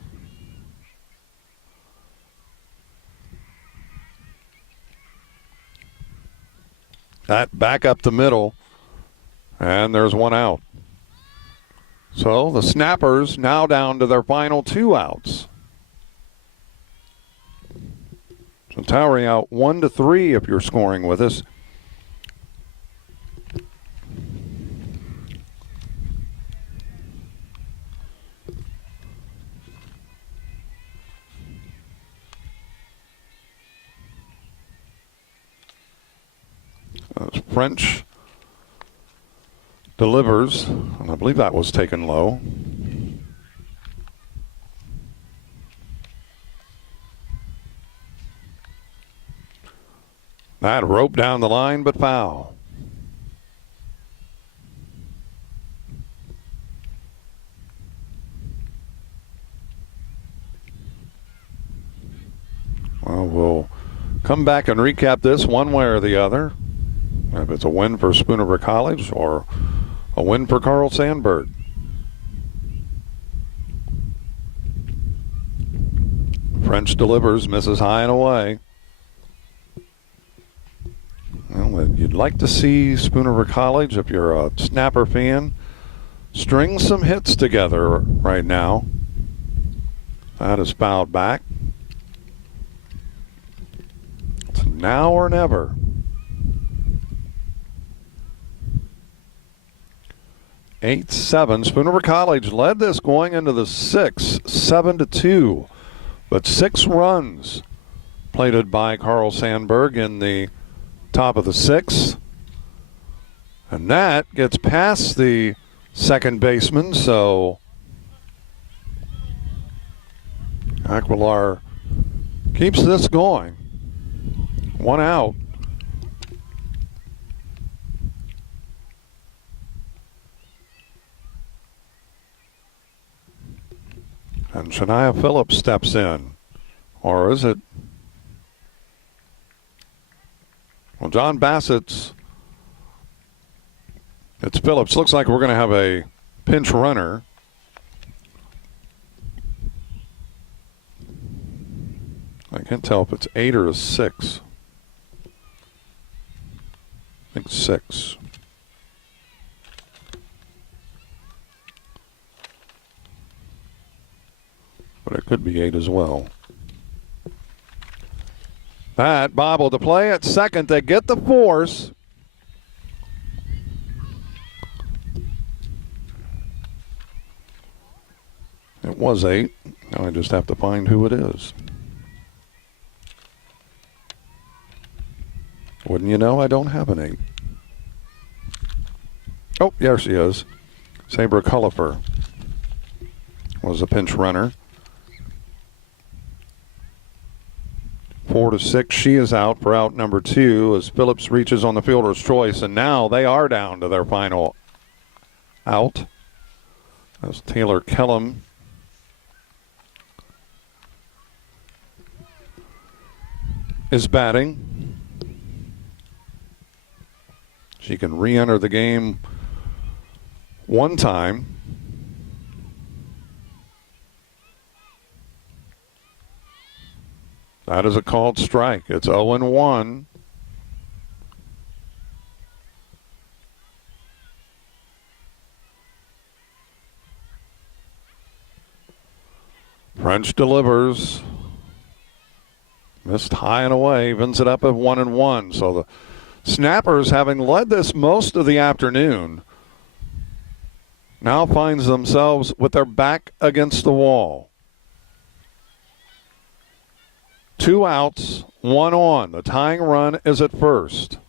That back up the middle, and there's 1 out. So the Snappers now down to their final 2 outs. So Towery out 1-3 if you're scoring with us. French delivers, and I believe that was taken low. That rope down the line, but foul. Well, we'll come back and recap this one way or the other. If it's a win for Spooner College or a win for Carl Sandburg. French delivers, misses high and away. Well, you'd like to see Spooner College, if you're a Snapper fan, string some hits together right now. That is fouled back. It's now or never. 8-7. Spooner College led this going into the 6th, 7-2. But 6 runs plated by Carl Sandburg in the top of the 6th. And that gets past the second baseman, so Aquilar keeps this going. 1 out. And Shania Phillips steps in. Or is it? Well, John Bassett's. It's Phillips. Looks like we're going to have a pinch runner. I can't tell if it's 8 or 6. I think 6. But it could be 8 as well. That bobble to play at second. They get the force. It was 8. Now I just have to find who it is. Wouldn't you know, I don't have an 8. Oh, there she is. Sabre Cullifer was a pinch runner. 4-6, she is out for out number 2 as Phillips reaches on the fielder's choice, and now they are down to their final out. As Taylor Kellum is batting. She can re-enter the game one time. That is a called strike. It's 0-1. French delivers. Missed high and away. Evens it up at 1-1. So the Snappers, having led this most of the afternoon, now finds themselves with their back against the wall. 2 outs, 1 on. The tying run is at first.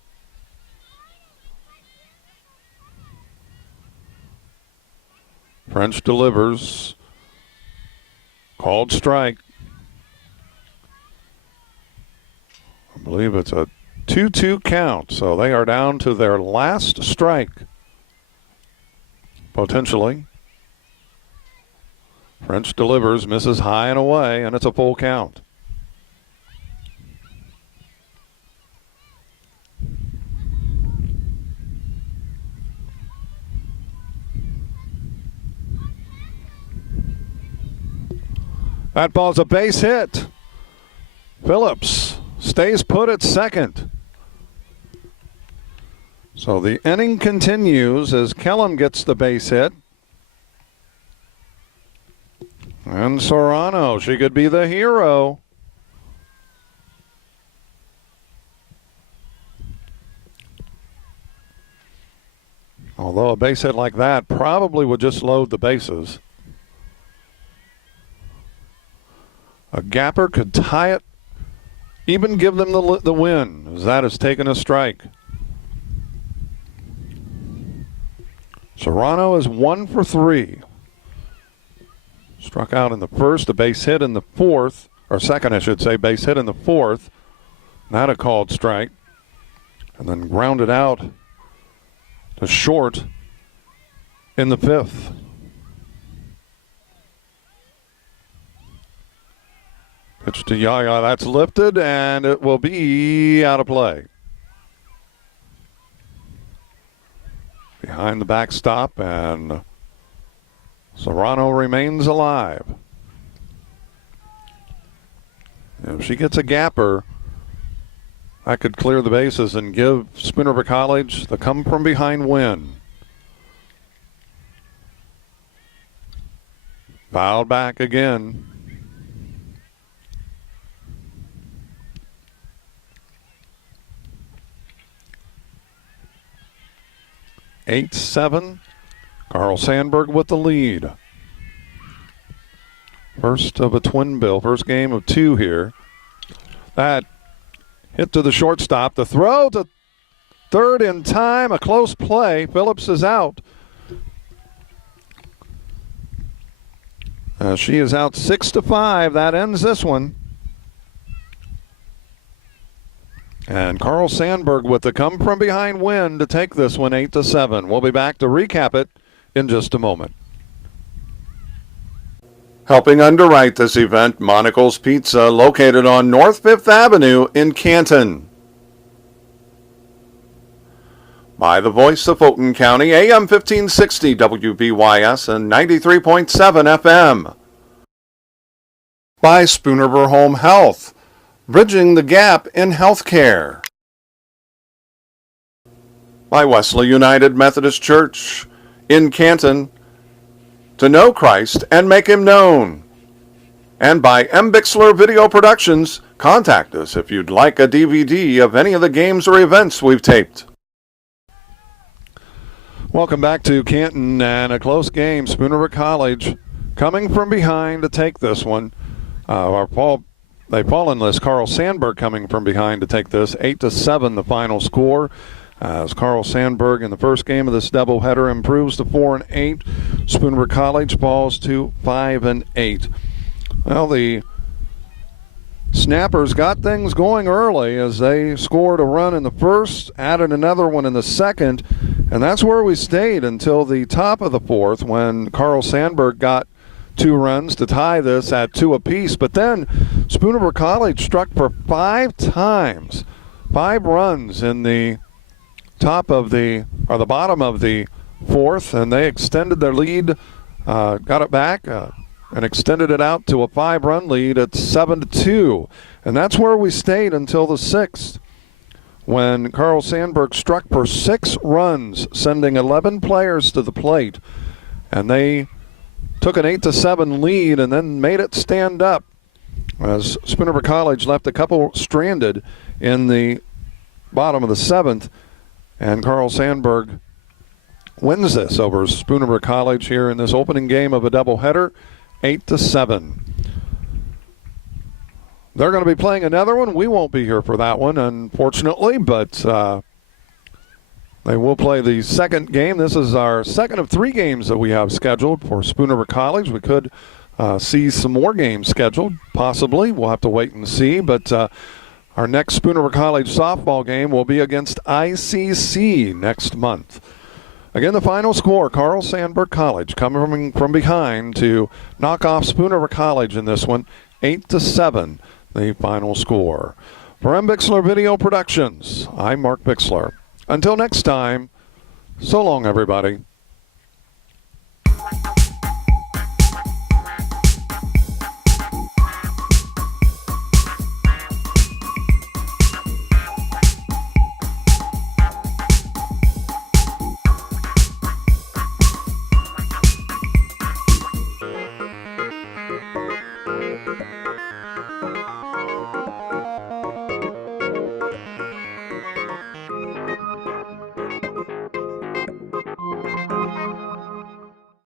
French delivers. Called strike. I believe it's a 2-2 count, so they are down to their last strike. Potentially. French delivers, misses high and away, and it's a full count. That ball's a base hit. Phillips stays put at second. So the inning continues as Kellum gets the base hit. And Serrano, she could be the hero. Although a base hit like that probably would just load the bases. A gapper could tie it, even give them the win, as that has taken a strike. Serrano is 1 for 3. Struck out in the first, a base hit in the fourth, or second, I should say, base hit in the fourth. Not a called strike. and then grounded out to short in the 5th. Pitch to Yaya, that's lifted, and it will be out of play. Behind the backstop, and Serrano remains alive. If she gets a gapper, that could clear the bases and give Spoon River College the come-from-behind win. Fouled back again. Eight-7. Carl Sandburg with the lead. First of a twin bill. First game of 2 here. That hit to the shortstop. The throw to third in time. A close play. Phillips is out. She is out 6-5. That ends this one. And Carl Sandburg with the come-from-behind win to take this one 8-7. We'll be back to recap it in just a moment. Helping underwrite this event, Monocle's Pizza, located on North 5th Avenue in Canton. By the voice of Fulton County, AM 1560 WBYS and 93.7 FM. By Spoon River Home Health, bridging the gap in healthcare. By Wesley United Methodist Church in Canton, to know Christ and make him known. And by Bixler Video Productions, contact us if you'd like a DVD of any of the games or events we've taped. Welcome back to Canton, and a close game. Spoon River College coming from behind to take this one. They fall in this. Carl Sandburg coming from behind to take this. 8-7 the final score. As Carl Sandburg in the first game of this doubleheader improves to 4-8. Spoon River College falls to 5-8. Well, the Snappers got things going early as they scored a run in the first, added another one in the second, and that's where we stayed until the top of the 4th when Carl Sandburg got 2 runs to tie this at 2 apiece. But then Spoon River College struck for 5 times, 5 runs in the the bottom of the 4th, and they extended their lead, got it back, and extended it out to a 5-run lead at 7-2. And that's where we stayed until the 6th, when Carl Sandburg struck for 6 runs, sending 11 players to the plate. And they took an 8-7 lead and then made it stand up as Spoon River College left a couple stranded in the bottom of the 7th. And Carl Sandburg wins this over Spoon River College here in this opening game of a doubleheader, 8-7. They're going to be playing another one. We won't be here for that one, unfortunately, but they will play the second game. This is our second of 3 games that we have scheduled for Spoon River College. We could see some more games scheduled, possibly. We'll have to wait and see, but our next Spoon River College softball game will be against ICC next month. Again, the final score, Carl Sandburg College coming from behind to knock off Spoon River College in this one, 8-7, the final score. For Bixler Video Productions, I'm Mark Bixler. Until next time, so long, everybody.